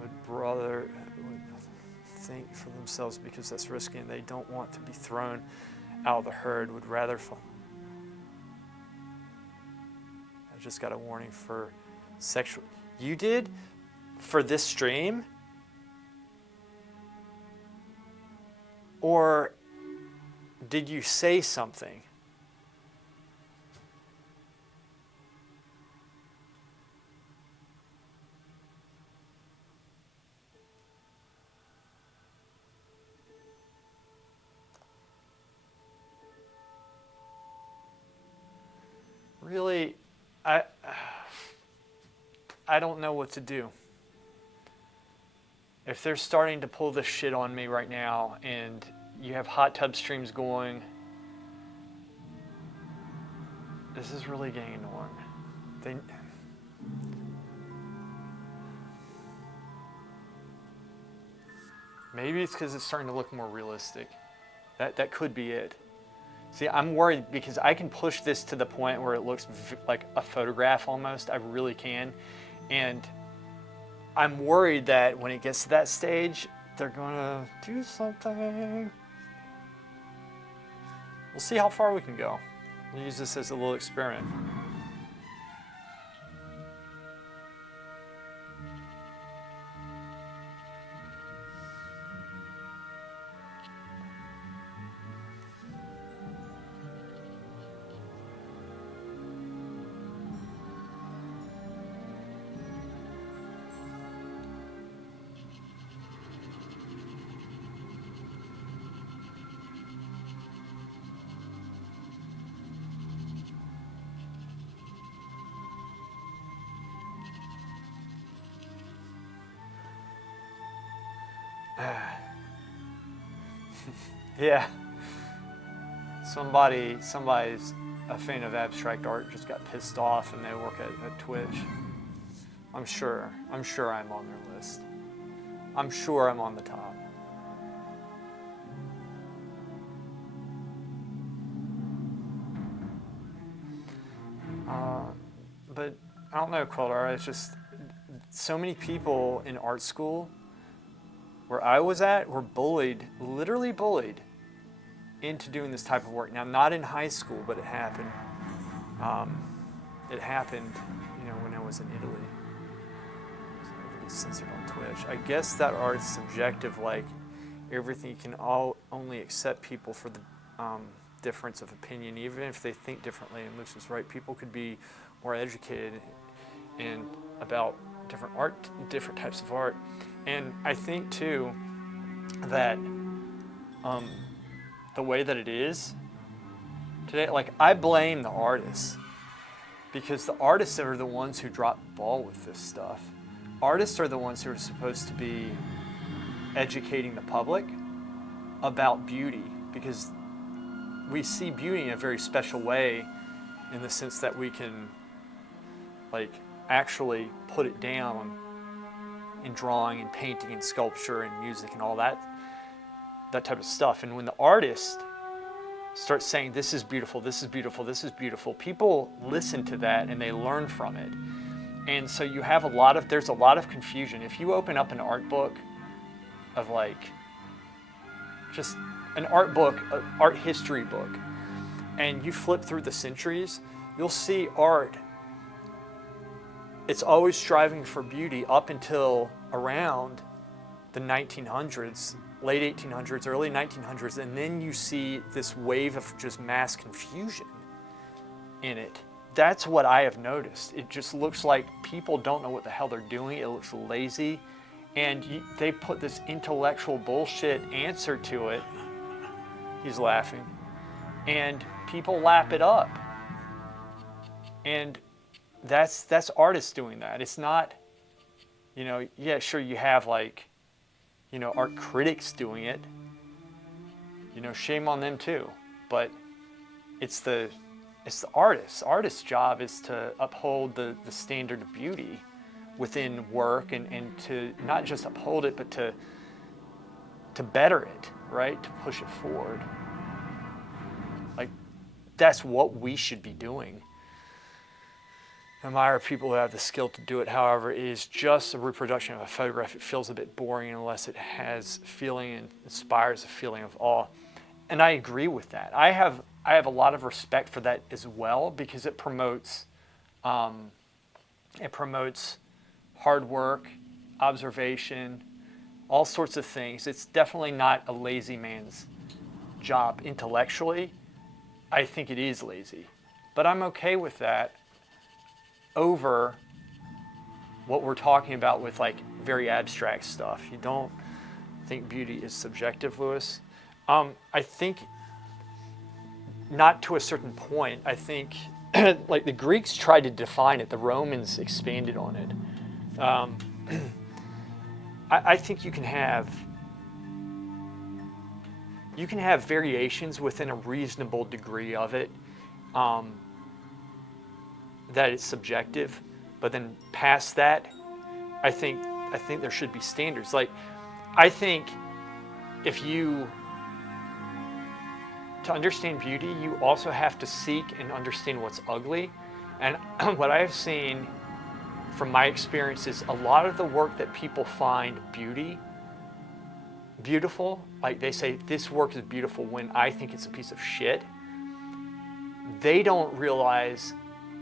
would brother would think for themselves because that's risky and they don't want to be thrown out of the herd, would rather fall. I just got a warning for sexual. You did? For this stream? Or did you say something? Really, I don't know what to do. If they're starting to pull this shit on me right now and you have hot tub streams going, this is really getting annoying. Maybe it's because it's starting to look more realistic. That could be it. See, I'm worried because I can push this to the point where it looks like a photograph almost. I really can. And I'm worried that when it gets to that stage, they're going to do something. We'll see how far we can go. We'll use this as a little experiment. Yeah. Somebody's a fan of abstract art just got pissed off and they work at Twitch. I'm sure I'm on their list. I'm sure I'm on the top. But I don't know, Quildar, it's just so many people in art school where I was at were bullied, literally bullied, into doing this type of work. Now, not in high school, but it happened. It happened, when I was in Italy. So everybody's censored on Twitch. I guess that art's subjective, like everything. You can only accept people for the difference of opinion, even if they think differently. And Luke's right. People could be more educated and about different types of art. And I think too that the way that it is today, like I blame the artists because the artists are the ones who drop the ball with this stuff. Artists are the ones who are supposed to be educating the public about beauty because we see beauty in a very special way in the sense that we can actually put it down in drawing and painting and sculpture and music and all that type of stuff. And when the artist starts saying, this is beautiful, this is beautiful, this is beautiful, people listen to that and they learn from it. And so you have there's a lot of confusion. If you open up an art book of just an art book, an art history book, and you flip through the centuries, you'll see art. It's always striving for beauty up until around the 1900s, late 1800s, early 1900s, and then you see this wave of just mass confusion in it. That's what I have noticed. It just looks like people don't know what the hell they're doing. It looks lazy, and they put this intellectual bullshit answer to it. He's laughing. And people lap it up. And that's artists doing that. It's not, yeah, sure, you have art critics doing it. Shame on them too. But it's It's the artist. Artist's job is to uphold the standard of beauty within work, and to not just uphold it, but to better it, right? To push it forward. Like, that's what we should be doing. I admire people who have the skill to do it. However, it is just a reproduction of a photograph. It feels a bit boring unless it has feeling and inspires a feeling of awe. And I agree with that. I have a lot of respect for that as well, because it promotes hard work, observation, all sorts of things. It's definitely not a lazy man's job intellectually. I think it is lazy, but I'm okay with that over what we're talking about with like very abstract stuff. You don't think beauty is subjective, Lewis? I think not to a certain point. I think like the Greeks tried to define it, the Romans expanded on it. I think you can have variations within a reasonable degree of it, that it's subjective, but then past that, I think there should be standards. Like, I think to understand beauty, you also have to seek and understand what's ugly. And what I've seen from my experience is a lot of the work that people find beautiful, like they say, this work is beautiful when I think it's a piece of shit, they don't realize,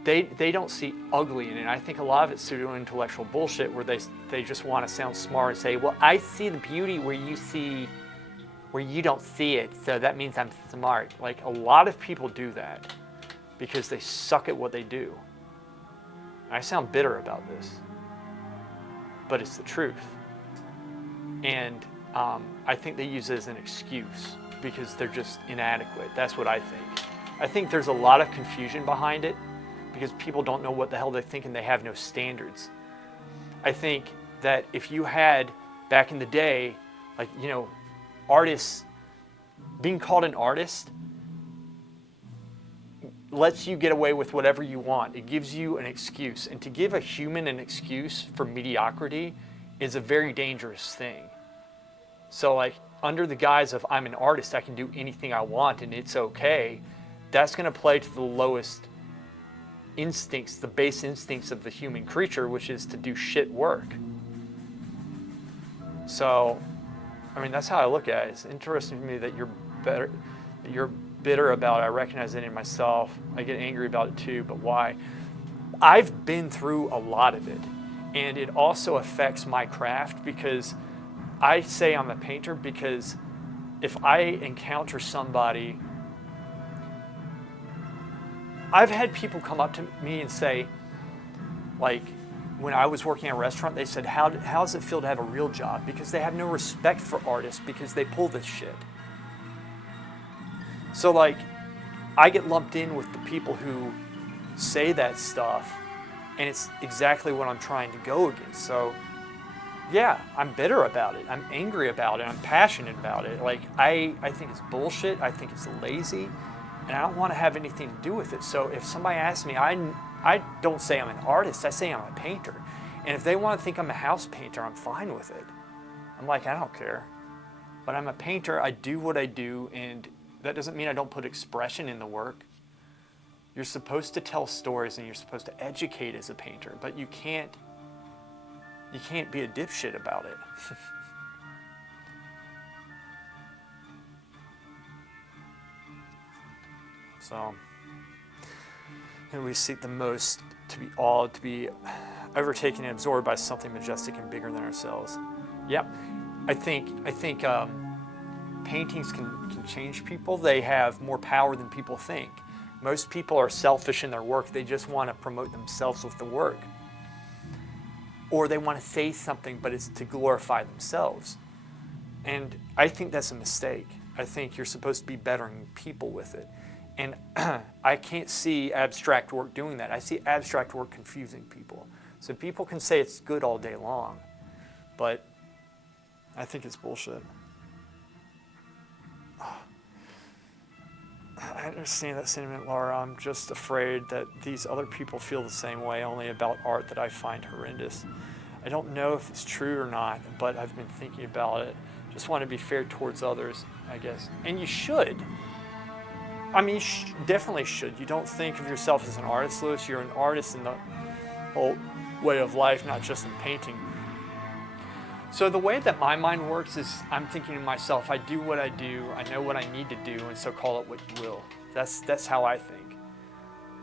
they don't see ugly in it. I think a lot of it's pseudo-intellectual bullshit where they just want to sound smart and say, well, I see the beauty where you don't see it, so that means I'm smart. Like, a lot of people do that because they suck at what they do. I sound bitter about this, but it's the truth. And I think they use it as an excuse because they're just inadequate. That's what I think. I think there's a lot of confusion behind it because people don't know what the hell they think and they have no standards. I think that if you had, back in the day, like, you know, artists, being called an artist lets you get away with whatever you want. It gives you an excuse. And to give a human an excuse for mediocrity is a very dangerous thing. So, like, under the guise of I'm an artist, I can do anything I want and it's okay, that's going to play to the lowest instincts, the base instincts of the human creature, which is to do shit work. So, I mean, that's how I look at it. It's interesting to me that you're bitter about it. I recognize it in myself. I get angry about it too, but why? I've been through a lot of it, and it also affects my craft, because I say I'm a painter because if I encounter somebody, I've had people come up to me and say, like, when I was working at a restaurant, they said, how does it feel to have a real job? Because they have no respect for artists because they pull this shit. So, like, I get lumped in with the people who say that stuff, and it's exactly what I'm trying to go against. So, yeah, I'm bitter about it. I'm angry about it. I'm passionate about it. Like, I think it's bullshit. I think it's lazy, and I don't want to have anything to do with it. So if somebody asks me, I don't say I'm an artist, I say I'm a painter. And if they want to think I'm a house painter, I'm fine with it. I'm like, I don't care. But I'm a painter, I do what I do, and that doesn't mean I don't put expression in the work. You're supposed to tell stories and you're supposed to educate as a painter, but you can't be a dipshit about it. So, and we seek the most to be awed, to be overtaken and absorbed by something majestic and bigger than ourselves. Yep, I think paintings can change people. They have more power than people think. Most people are selfish in their work. They just want to promote themselves with the work. Or they want to say something, but it's to glorify themselves. And I think that's a mistake. I think you're supposed to be bettering people with it. And I can't see abstract work doing that. I see abstract work confusing people. So people can say it's good all day long, but I think it's bullshit. I understand that sentiment, Laura. I'm just afraid that these other people feel the same way, only about art that I find horrendous. I don't know if it's true or not, but I've been thinking about it. Just want to be fair towards others, I guess. And you should. I mean, you definitely should. You don't think of yourself as an artist, Lewis. You're an artist in the whole way of life, not just in painting. So the way that my mind works is I'm thinking to myself, I do what I do, I know what I need to do, and so call it what you will. That's how I think.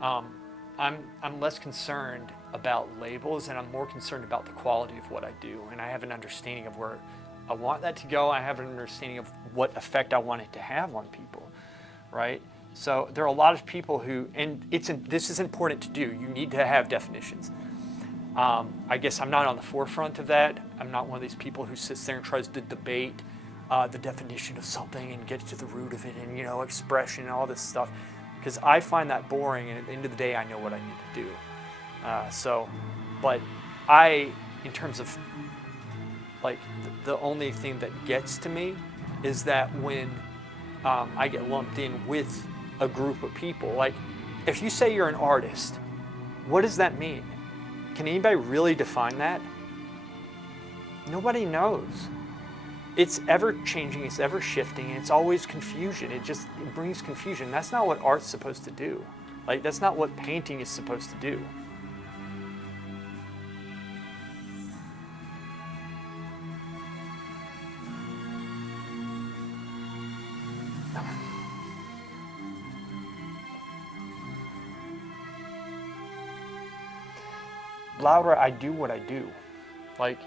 I'm less concerned about labels, and I'm more concerned about the quality of what I do, and I have an understanding of where I want that to go. I have an understanding of what effect I want it to have on people, right? So there are a lot of people who, and this is important to do, you need to have definitions. I guess I'm not on the forefront of that. I'm not one of these people who sits there and tries to debate the definition of something and get to the root of it and, expression and all this stuff, because I find that boring, and at the end of the day, I know what I need to do. But in terms of, like, the only thing that gets to me is that when I get lumped in with a group of people, like, if you say you're an artist, what does that mean? Can anybody really define that? Nobody knows. It's ever changing, it's ever shifting, and it's always confusion. It brings confusion. That's not what art's supposed to do. Like, that's not what painting is supposed to do. Laura, I do what I do. Like,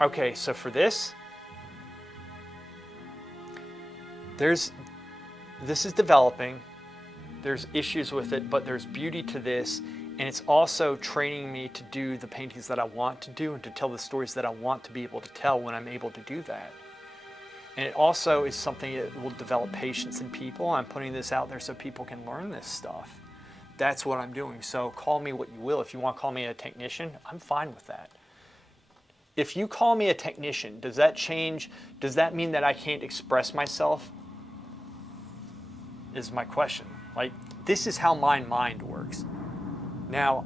okay, so for this is developing. There's issues with it, but there's beauty to this, and it's also training me to do the paintings that I want to do and to tell the stories that I want to be able to tell when I'm able to do that. And it also is something that will develop patience in people. I'm putting this out there so people can learn this stuff. That's what I'm doing. So call me what you will. If you want to call me a technician, I'm fine with that. If you call me a technician, does that change? Does that mean that I can't express myself? Is my question. Like, this is how my mind works. Now,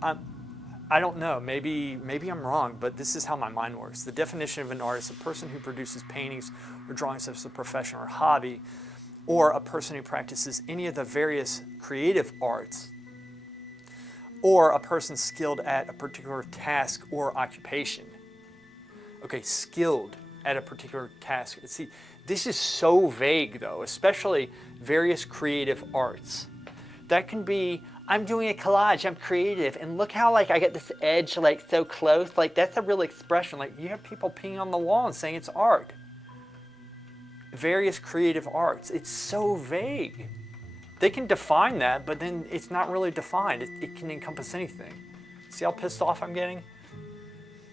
I don't know. Maybe I'm wrong, but this is how my mind works. The definition of an artist: a person who produces paintings or drawings as a profession or hobby, or a person who practices any of the various creative arts, or a person skilled at a particular task or occupation. Okay, skilled at a particular task. See, this is so vague though, especially various creative arts. That can be, I'm doing a collage, I'm creative, and look how I get this edge so close. That's a real expression. You have people peeing on the wall and saying it's art. Various creative arts. It's so vague. They can define that, but then it's not really defined. It can encompass anything. See how pissed off I'm getting?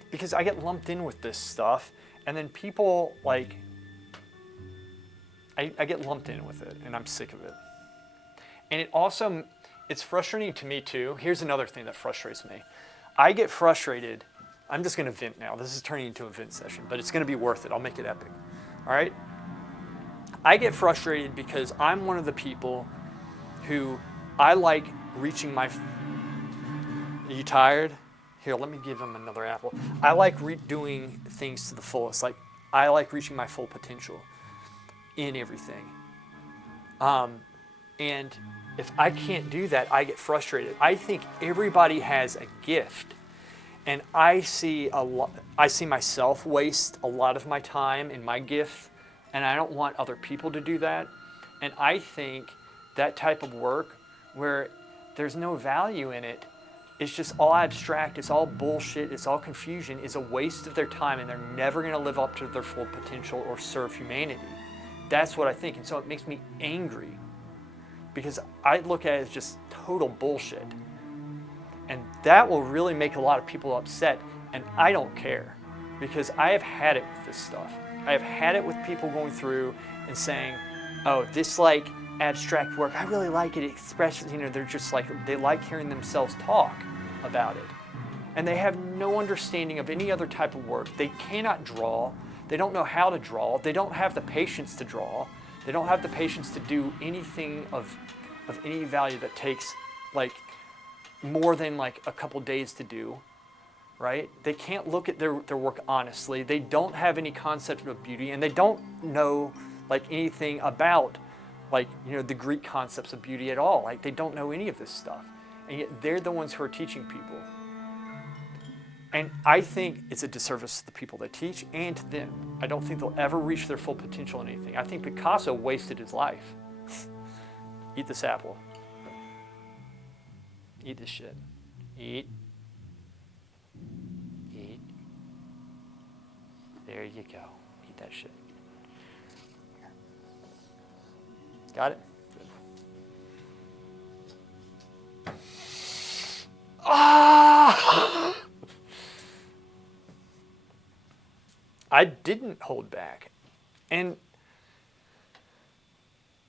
Because I get lumped in with this stuff, and then people, I get lumped in with it, and I'm sick of it. And it's frustrating to me too. Here's another thing that frustrates me. I get frustrated. I'm just going to vent now. This is turning into a vent session, but it's going to be worth it. I'll make it epic. All right? I get frustrated because I'm one of the people who I like reaching my... Are you tired? Here, let me give him another apple. I like doing things to the fullest. I like reaching my full potential in everything. And if I can't do that, I get frustrated. I think everybody has a gift. And I see myself waste a lot of my time in my gift, and I don't want other people to do that. And I think that type of work where there's no value in it, it's just all abstract, it's all bullshit, it's all confusion, is a waste of their time, and they're never going to live up to their full potential or serve humanity. That's what I think. And so it makes me angry because I look at it as just total bullshit. And that will really make a lot of people upset, and I don't care because I have had it with this stuff. I have had it with people going through and saying, oh, this abstract work, I really like it. It expresses, they're just they like hearing themselves talk about it. And they have no understanding of any other type of work. They cannot draw. They don't know how to draw. They don't have the patience to draw. They don't have the patience to do anything of any value that takes like more than like a couple days to do, right? They can't look at their work honestly. They don't have any concept of beauty, and they don't know like anything about like, you know, the Greek concepts of beauty at all. Like they don't know any of this stuff. And yet they're the ones who are teaching people. And I think it's a disservice to the people they teach and to them. I don't think they'll ever reach their full potential in anything. I think Picasso wasted his life. Eat this apple. Eat this shit. Eat. Eat. There you go. Eat that shit. Got it? Good. Ah! I didn't hold back. And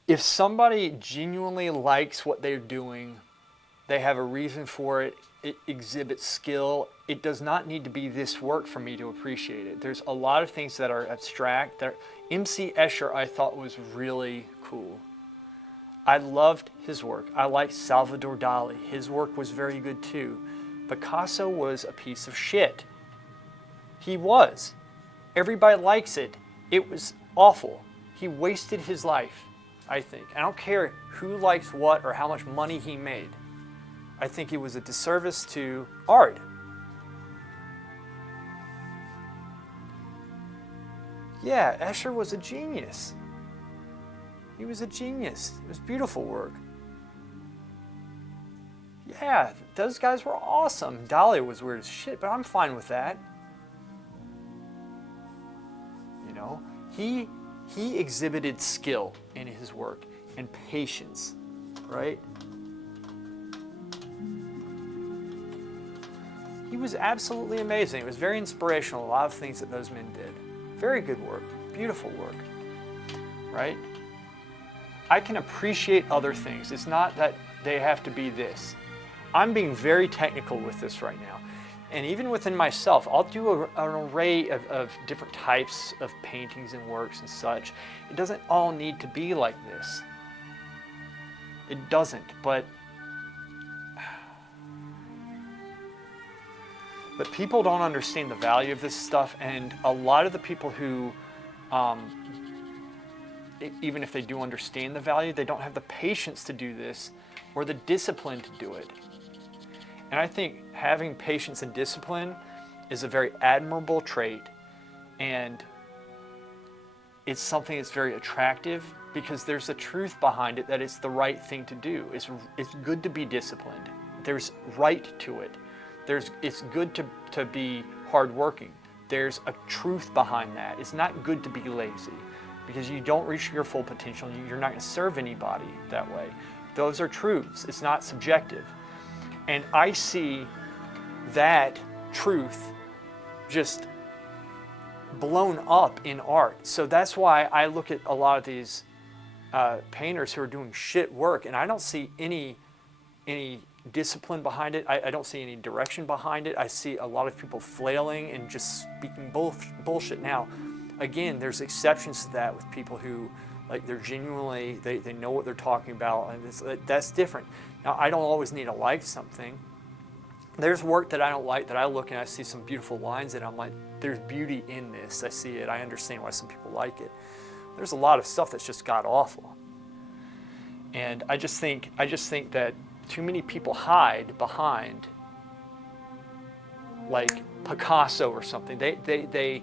if somebody genuinely likes what they're doing, they have a reason for it, it exhibits skill, it does not need to be this work for me to appreciate it. There's a lot of things that are abstract. MC Escher I thought was really cool. I loved his work. I liked Salvador Dali. His work was very good too. Picasso was a piece of shit. He was. Everybody likes it. It was awful. He wasted his life, I think. I don't care who likes what or how much money he made. I think it was a disservice to art. Yeah, Escher was a genius. He was a genius. It was beautiful work. Yeah, those guys were awesome. Dali was weird as shit, but I'm fine with that. You know, he exhibited skill in his work and patience, right? He was absolutely amazing. It was very inspirational, a lot of things that those men did. Very good work, beautiful work, right? I can appreciate other things. It's not that they have to be this. I'm being very technical with this right now. And even within myself, I'll do an array of different types of paintings and works and such. It doesn't all need to be like this. It doesn't, but people don't understand the value of this stuff, and a lot of the people who, even if they do understand the value, they don't have the patience to do this or the discipline to do it. And I think having patience and discipline is a very admirable trait, and it's something that's very attractive because there's a truth behind it that it's the right thing to do. It's good to be disciplined. There's right to it. It's good to be hardworking. There's a truth behind that. It's not good to be lazy because you don't reach your full potential. You're not going to serve anybody that way. Those are truths. It's not subjective. And I see that truth just blown up in art. So that's why I look at a lot of these painters who are doing shit work, and I don't see any discipline behind it. I don't see any direction behind it. I see a lot of people flailing and just speaking bullshit. Now, again, there's exceptions to that with people who, like, they're genuinely, they know what they're talking about, and that's different. Now, I don't always need to like something. There's work that I don't like that I look and I see some beautiful lines and I'm like, there's beauty in this. I see it. I understand why some people like it. There's a lot of stuff that's just god awful. And I just think that too many people hide behind like Picasso or something. They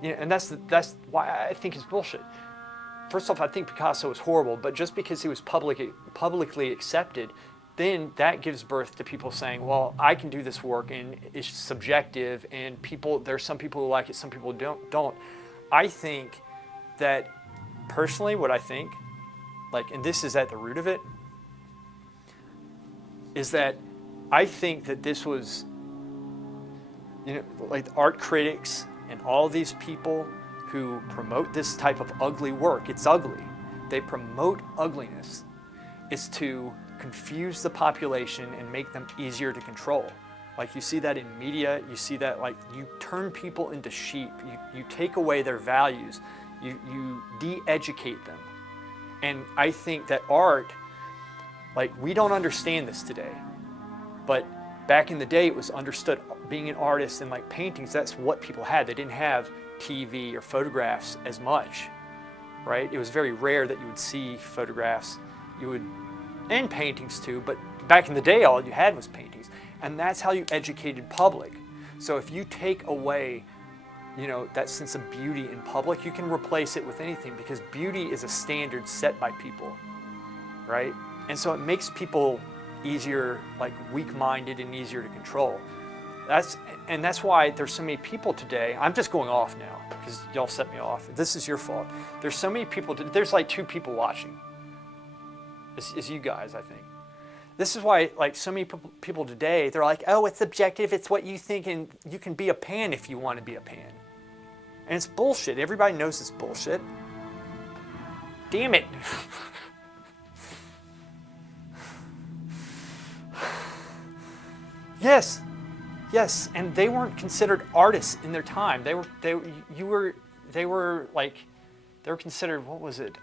you know, and that's why I think it's bullshit. First off, I think Picasso is horrible, but just because he was publicly accepted, then that gives birth to people saying, well, I can do this work and it's subjective, and there's some people who like it, some people don't. I think that personally, what I think, like, and this is at the root of it, is that I think that this was, you know, like art critics and all these people who promote this type of ugly work. It's ugly. They promote ugliness. It's to confuse the population and make them easier to control. Like, you see that in media, you see that, like, you turn people into sheep, you take away their values, you de-educate them, And I think that art, like, we don't understand this today, but back in the day it was understood. Being an artist and like paintings, that's what people had. They didn't have TV or photographs as much, right? It was very rare that you would see photographs, and paintings too, but back in the day all you had was paintings. And that's how you educated public. So if you take away, that sense of beauty in public, you can replace it with anything, because beauty is a standard set by people, right? And so it makes people easier, like weak-minded and easier to control. That's why there's so many people today. I'm just going off now because y'all set me off. This is your fault. There's so many people. There's like 2 people watching. It's you guys, I think. This is why, like, so many people today, they're like, oh, it's subjective. It's what you think, and you can be a pan if you want to be a pan. And it's bullshit. Everybody knows it's bullshit. Damn it. Yes, and they weren't considered artists in their time. They were considered, what was it?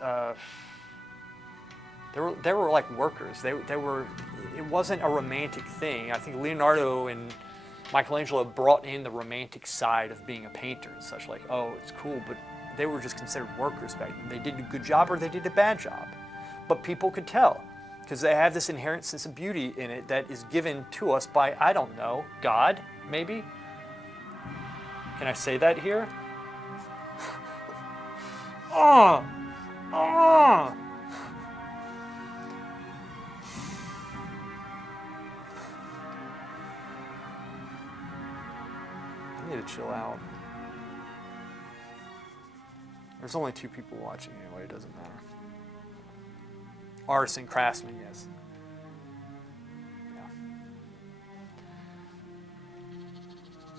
They were like workers. It wasn't a romantic thing. I think Leonardo and Michelangelo brought in the romantic side of being a painter and such, like, oh, it's cool, but they were just considered workers back then. They did a good job or they did a bad job. But people could tell, because they have this inherent sense of beauty in it that is given to us by, I don't know, God, maybe? Can I say that here? I need to chill out. There's only 2 people watching anyway, it doesn't matter. Artists and craftsmen, yes. Yeah.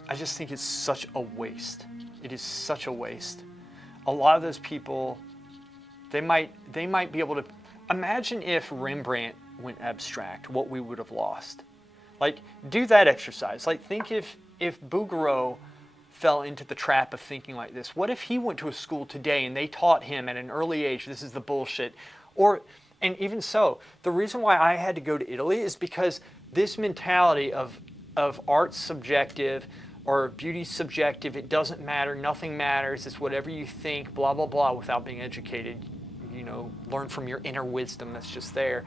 I just think it's such a waste. It is such a waste. A lot of those people, they might be able to imagine if Rembrandt went abstract, what we would have lost. Like, do that exercise. Like, think if Bouguereau fell into the trap of thinking like this. What if he went to a school today and they taught him at an early age, this is the bullshit? And even so, the reason why I had to go to Italy is because this mentality of art's subjective or beauty's subjective, it doesn't matter, nothing matters, it's whatever you think, blah, blah, blah, without being educated, learn from your inner wisdom that's just there.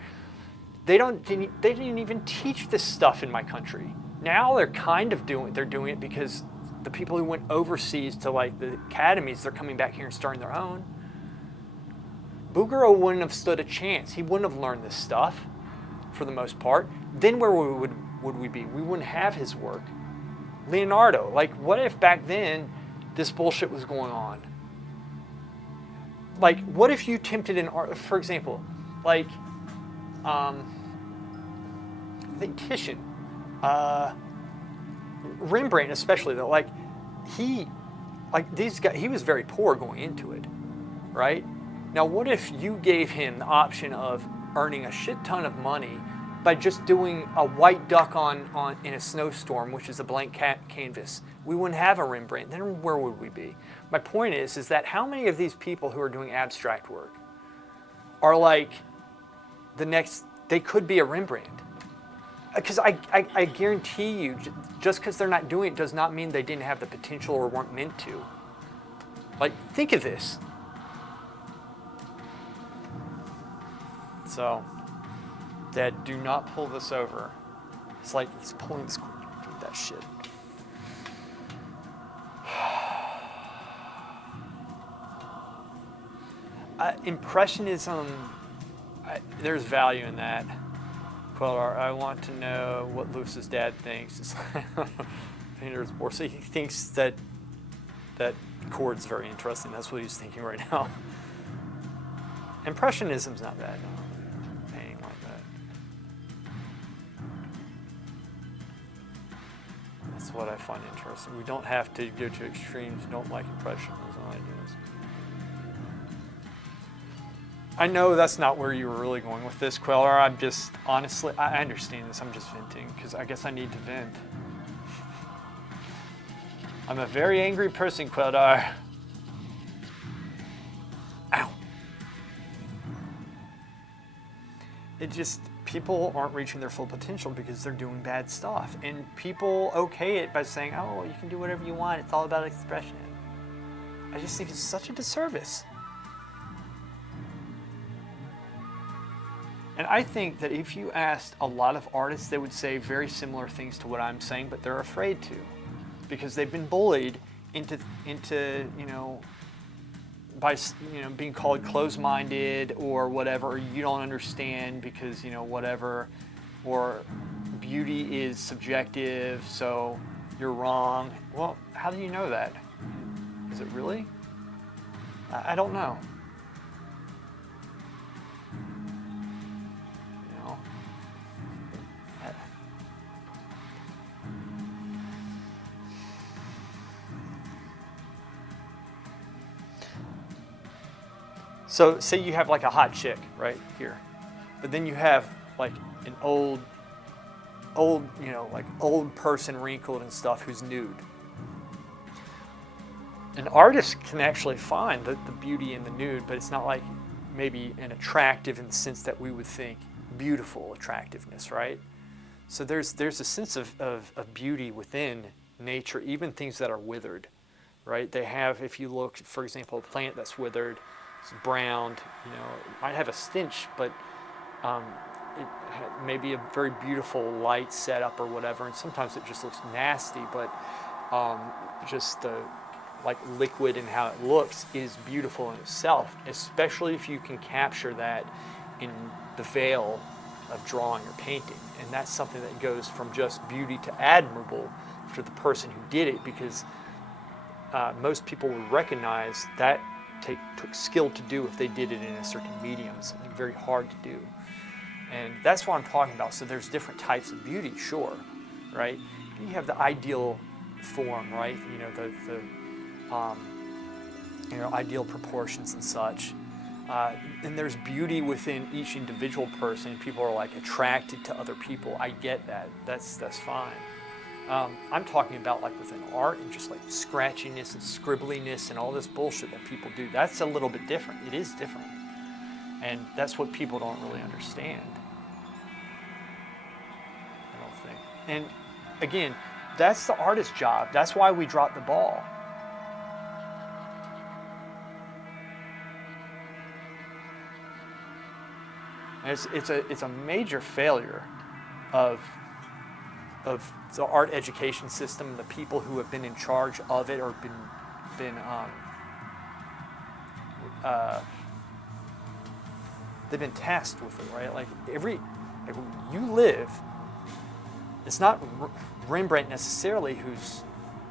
They didn't even teach this stuff in my country. Now they're doing it because the people who went overseas to like the academies, they're coming back here and starting their own. Bouguereau wouldn't have stood a chance. He wouldn't have learned this stuff for the most part. Then where would we be? We wouldn't have his work. Leonardo, like, what if back then this bullshit was going on? Like, what if you tempted an art, for example, like, I think Titian, Rembrandt especially though, like, he was very poor going into it, right? Now, what if you gave him the option of earning a shit ton of money by just doing a white duck in a snowstorm, which is a blank canvas? We wouldn't have a Rembrandt. Then where would we be? My point is that how many of these people who are doing abstract work are like they could be a Rembrandt? Because I guarantee you, just because they're not doing it does not mean they didn't have the potential or weren't meant to. Like, think of this. So, Dad, do not pull this over. It's like he's pulling this cord. That shit. Impressionism, there's value in that. Quellar, I want to know what Lewis's dad thinks. Painter's bored. So he thinks that chord's very interesting. That's what he's thinking right now. Impressionism's not bad. No. Painting like that. That's what I find interesting. We don't have to go to extremes. Don't like impressionism ideas. I know that's not where you were really going with this, Quellar. I'm just, honestly, I understand this. I'm just venting because I guess I need to vent. I'm a very angry person, Quellar. Ow. people aren't reaching their full potential because they're doing bad stuff. And people okay it by saying, oh, well, you can do whatever you want. It's all about expression. I just think it's such a disservice. And I think that if you asked a lot of artists, they would say very similar things to what I'm saying, but they're afraid to, because they've been bullied into by being called closed-minded or whatever, or you don't understand because whatever, or beauty is subjective, so you're wrong. Well, how do you know that? Is it really? I don't know. So say you have like a hot chick right here, but then you have like an old person, wrinkled and stuff, who's nude. An artist can actually find the beauty in the nude, but it's not like maybe an attractive in the sense that we would think beautiful attractiveness, right? So there's a sense of beauty within nature, even things that are withered, right? They have, if you look, for example, a plant that's withered, it's browned, it might have a stench, but it may be a very beautiful light setup or whatever, and sometimes it just looks nasty, but just the liquid and how it looks is beautiful in itself, especially if you can capture that in the veil of drawing or painting. And that's something that goes from just beauty to admirable for the person who did it, because most people would recognize that took skill to do if they did it in a certain medium, something very hard to do. And that's what I'm talking about. So there's different types of beauty, sure, right? You have the ideal form, right? Ideal proportions and such. And there's beauty within each individual person. People are attracted to other people. I get that. That's fine. I'm talking about within art and just scratchiness and scribbliness and all this bullshit that people do. That's a little bit different. It is different. And that's what people don't really understand, I don't think. And again, that's the artist's job. That's why we drop the ball. And it's a major failure of the art education system, the people who have been in charge of it or they've been tasked with it, right? You live, it's not Rembrandt necessarily who's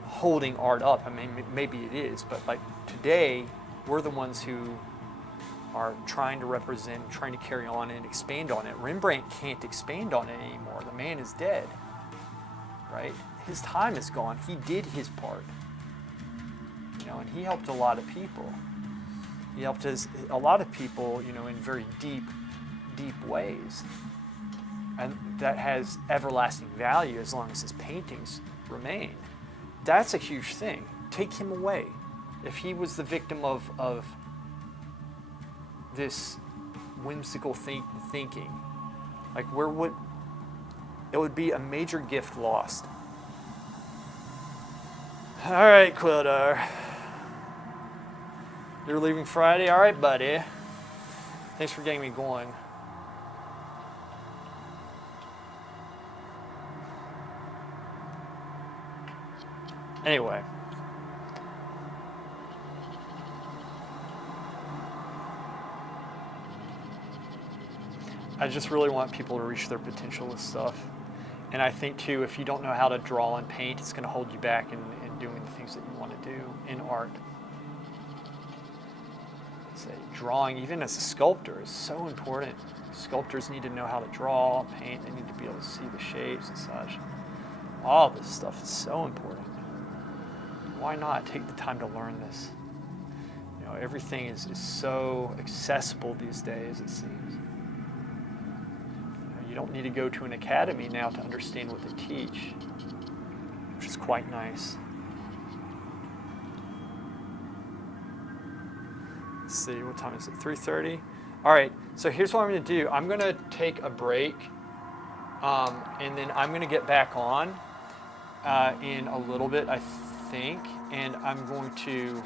holding art up. I mean, maybe it is, but today we're the ones who are trying to represent, trying to carry on and expand on it. Rembrandt can't expand on it anymore. The man is dead, right? His time is gone. He did his part, and he helped a lot of people. He helped a lot of people, in very deep ways. And that has everlasting value as long as his paintings remain. That's a huge thing. Take him away. If he was the victim of this whimsical thinking, it would be a major gift lost. All right, Quildar. You're leaving Friday? All right, buddy. Thanks for getting me going. Anyway. I just really want people to reach their potential with stuff. And I think, too, if you don't know how to draw and paint, it's going to hold you back in doing the things that you want to do in art. Say, drawing, even as a sculptor, is so important. Sculptors need to know how to draw, paint. They need to be able to see the shapes and such. All this stuff is so important. Why not take the time to learn this? Everything is so accessible these days, it seems. You don't need to go to an academy now to understand what they teach, which is quite nice. Let's see, what time is it? 3:30? All right, so here's what I'm going to do. I'm going to take a break, and then I'm going to get back on in a little bit, I think. And I'm going to,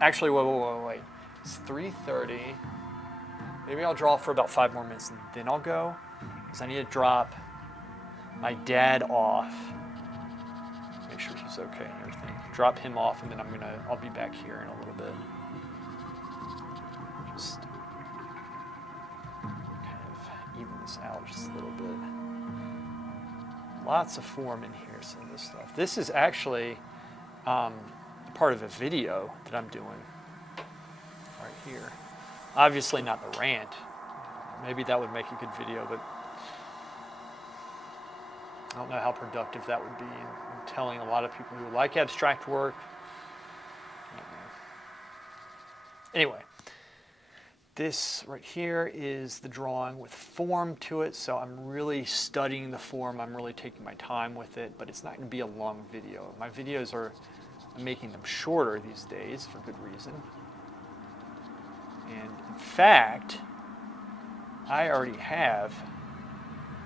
actually, wait. It's 3:30. Maybe I'll draw for about 5 more minutes, and then I'll go, because I need to drop my dad off. Make sure he's okay and everything. Drop him off, and then I'll be back here in a little bit. Just kind of even this out just a little bit. Lots of form in here, some of this stuff. This is actually part of a video that I'm doing right here. Obviously not the rant. Maybe that would make a good video, but I don't know how productive that would be in telling a lot of people who like abstract work. Anyway, this right here is the drawing with form to it, so I'm really studying the form. I'm really taking my time with it, but it's not going to be a long video. My videos I'm making them shorter these days for good reason. And in fact, I already have,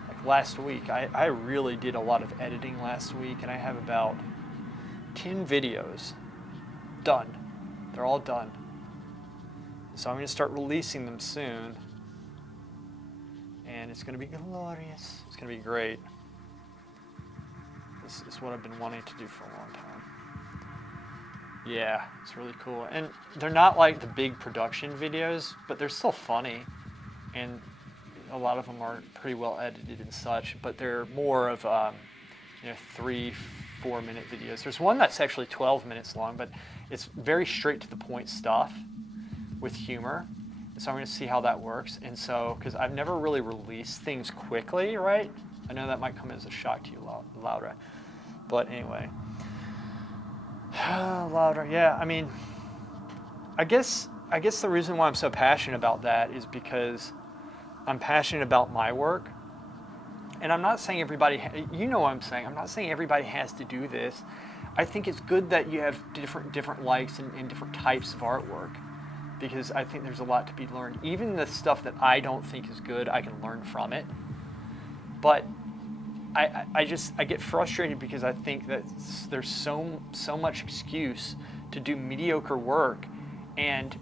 like last week, I really did a lot of editing last week, and I have about 10 videos done. They're all done. So I'm going to start releasing them soon, and it's going to be glorious. It's going to be great. This is what I've been wanting to do for a long time. Yeah, it's really cool. And they're not like the big production videos, but they're still funny, and a lot of them are pretty well edited and such, but they're more of 3-4 minute videos. There's one that's actually 12 minutes long, but it's very straight to the point stuff with humor. So I'm going to see how that works. And so, because I've never really released things quickly, right? I know that might come as a shock to you, Laura. But anyway. Louder, yeah. I mean, I guess the reason why I'm so passionate about that is because I'm passionate about my work. And I'm not saying everybody, you know what I'm saying. I'm not saying everybody has to do this. I think it's good that you have different likes and different types of artwork, because I think there's a lot to be learned. Even the stuff that I don't think is good, I can learn from it. But I get frustrated because I think that there's so much excuse to do mediocre work, and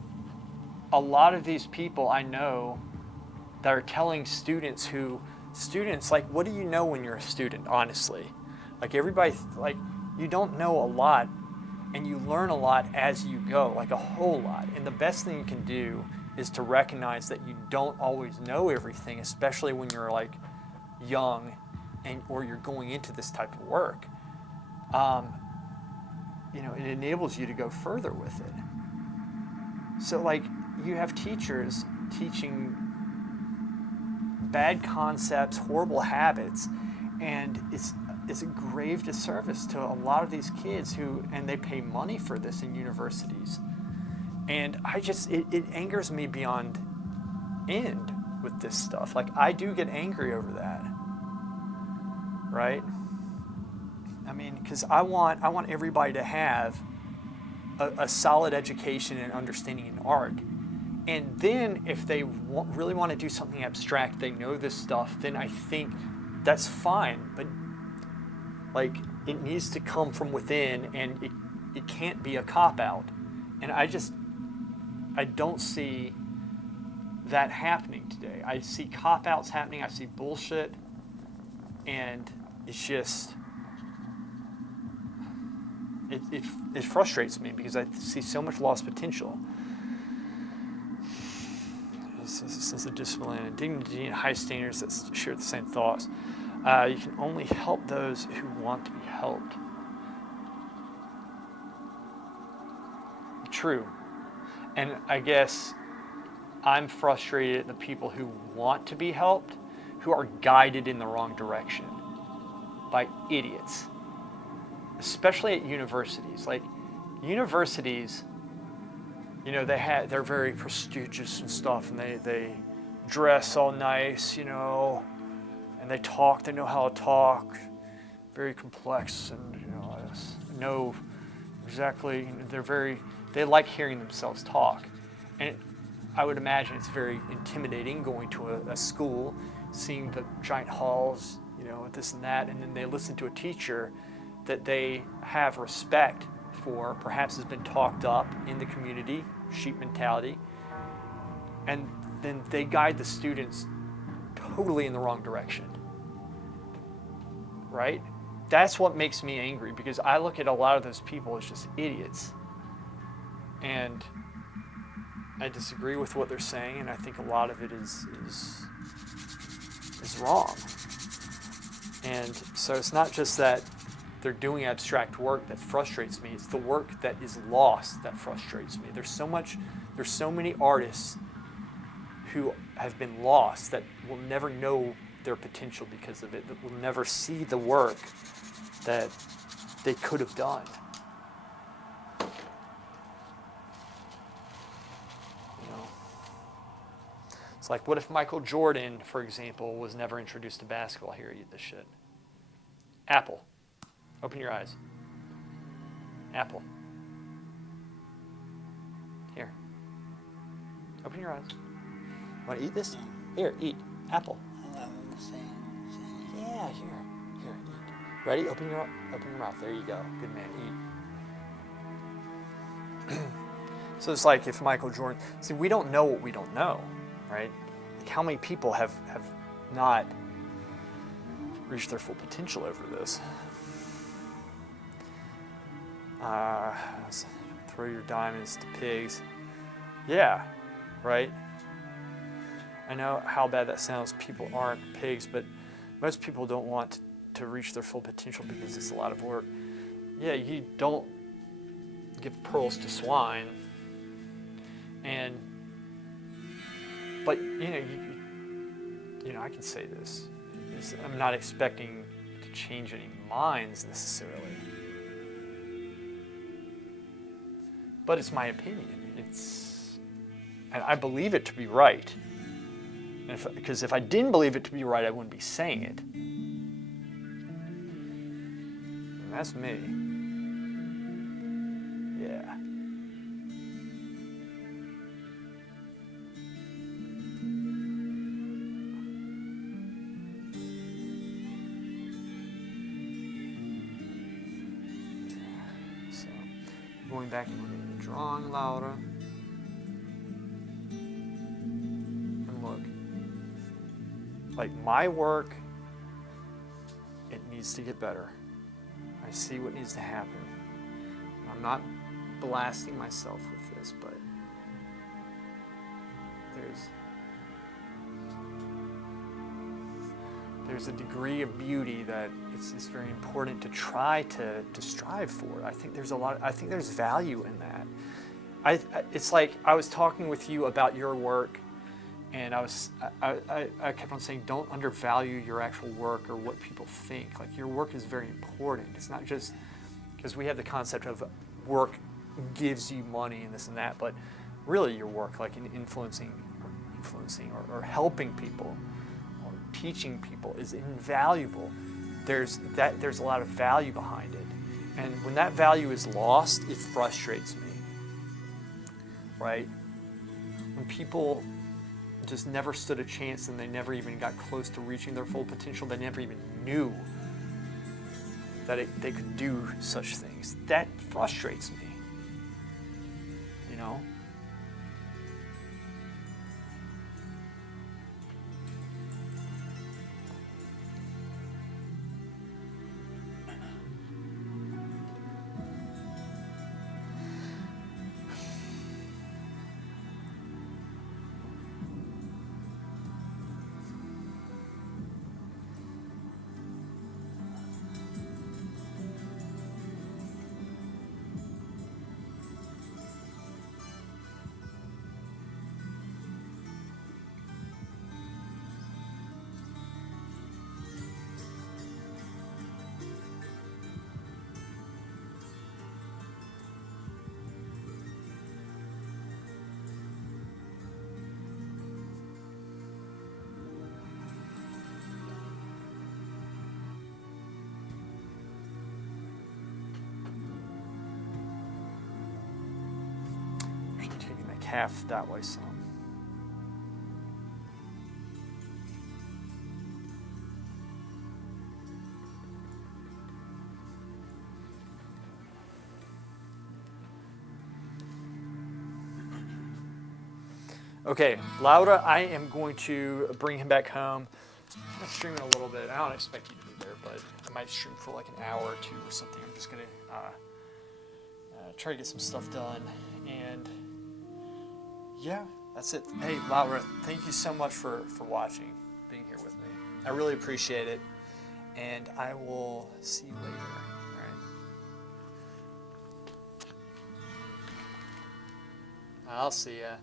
a lot of these people I know that are telling students, like, what do you know when you're a student, honestly? Like, everybody, like, you don't know a lot, and you learn a lot as you go, like a whole lot. And the best thing you can do is to recognize that you don't always know everything, especially when you're like young or you're going into this type of work. It enables you to go further with it. So like, you have teachers teaching bad concepts, horrible habits, and it's a grave disservice to a lot of these kids and they pay money for this in universities. And it angers me beyond end with this stuff. Like, I do get angry over that, right? I mean, because I want everybody to have a solid education and understanding in art. And then if they really want to do something abstract, they know this stuff, then I think that's fine. But like, it needs to come from within, and it can't be a cop-out. And I don't see that happening today. I see cop-outs happening, I see bullshit, and it's just, it frustrates me because I see so much lost potential. Sense of discipline and dignity and high standards that share the same thoughts. You can only help those who want to be helped. True. And I guess I'm frustrated at the people who want to be helped, who are guided in the wrong direction by idiots, especially at universities. Like, universities, they're very prestigious and stuff, and they dress all nice, and they talk, they know how to talk, very complex, and know exactly, they like hearing themselves talk. And I would imagine it's very intimidating going to a school, seeing the giant halls, this and that, and then they listen to a teacher that they have respect for, perhaps has been talked up in the community, sheep mentality, and then they guide the students totally in the wrong direction, right? That's what makes me angry, because I look at a lot of those people as just idiots. And I disagree with what they're saying, and I think a lot of it is wrong. And so it's not just that they're doing abstract work that frustrates me, it's the work that is lost that frustrates me. There's so many artists who have been lost that will never know their potential because of it, that will never see the work that they could have done. It's like, what if Michael Jordan, for example, was never introduced to basketball? Here, eat this shit. Apple. Open your eyes. Apple. Here. Open your eyes. Want to eat this? Here, eat. Apple. Yeah, here, eat. Ready? Open your mouth. There you go. Good man, eat. So it's like if Michael Jordan, see, we don't know what we don't know, right? Like how many people have not reached their full potential over this? Throw your diamonds to pigs. Yeah, right? I know how bad that sounds. People aren't pigs, but most people don't want to reach their full potential because it's a lot of work. Yeah, you don't give pearls to swine, but I can say this. I'm not expecting to change any minds necessarily, but it's my opinion. And I believe it to be right. Because if I didn't believe it to be right, I wouldn't be saying it. And that's me. Yeah. So, going back and looking at the drawing, Laura. And look. Like my work, it needs to get better. I see what needs to happen. I'm not blasting myself with this, but there's a degree of beauty that it's very important to try to strive for. I think there's value in that. It's like I was talking with you about your work, and I kept on saying, don't undervalue your actual work or what people think. Like, your work is very important. It's not just because we have the concept of work gives you money and this and that, but really your work, like in influencing or helping people or teaching people, is invaluable. There's a lot of value behind it. And when that value is lost, it frustrates me, right? When people just never stood a chance and they never even got close to reaching their full potential, they never even knew that they could do such things. That frustrates me, Taking the calf that way some. Okay, Laura, I am going to bring him back home. I'm gonna stream in a little bit. I don't expect you to be there, but I might stream for like an hour or two or something. I'm just gonna try to get some stuff done, and yeah, that's it. Hey, Laura, thank you so much for watching, being here with me. I really appreciate it, and I will see you later. All right. I'll see ya.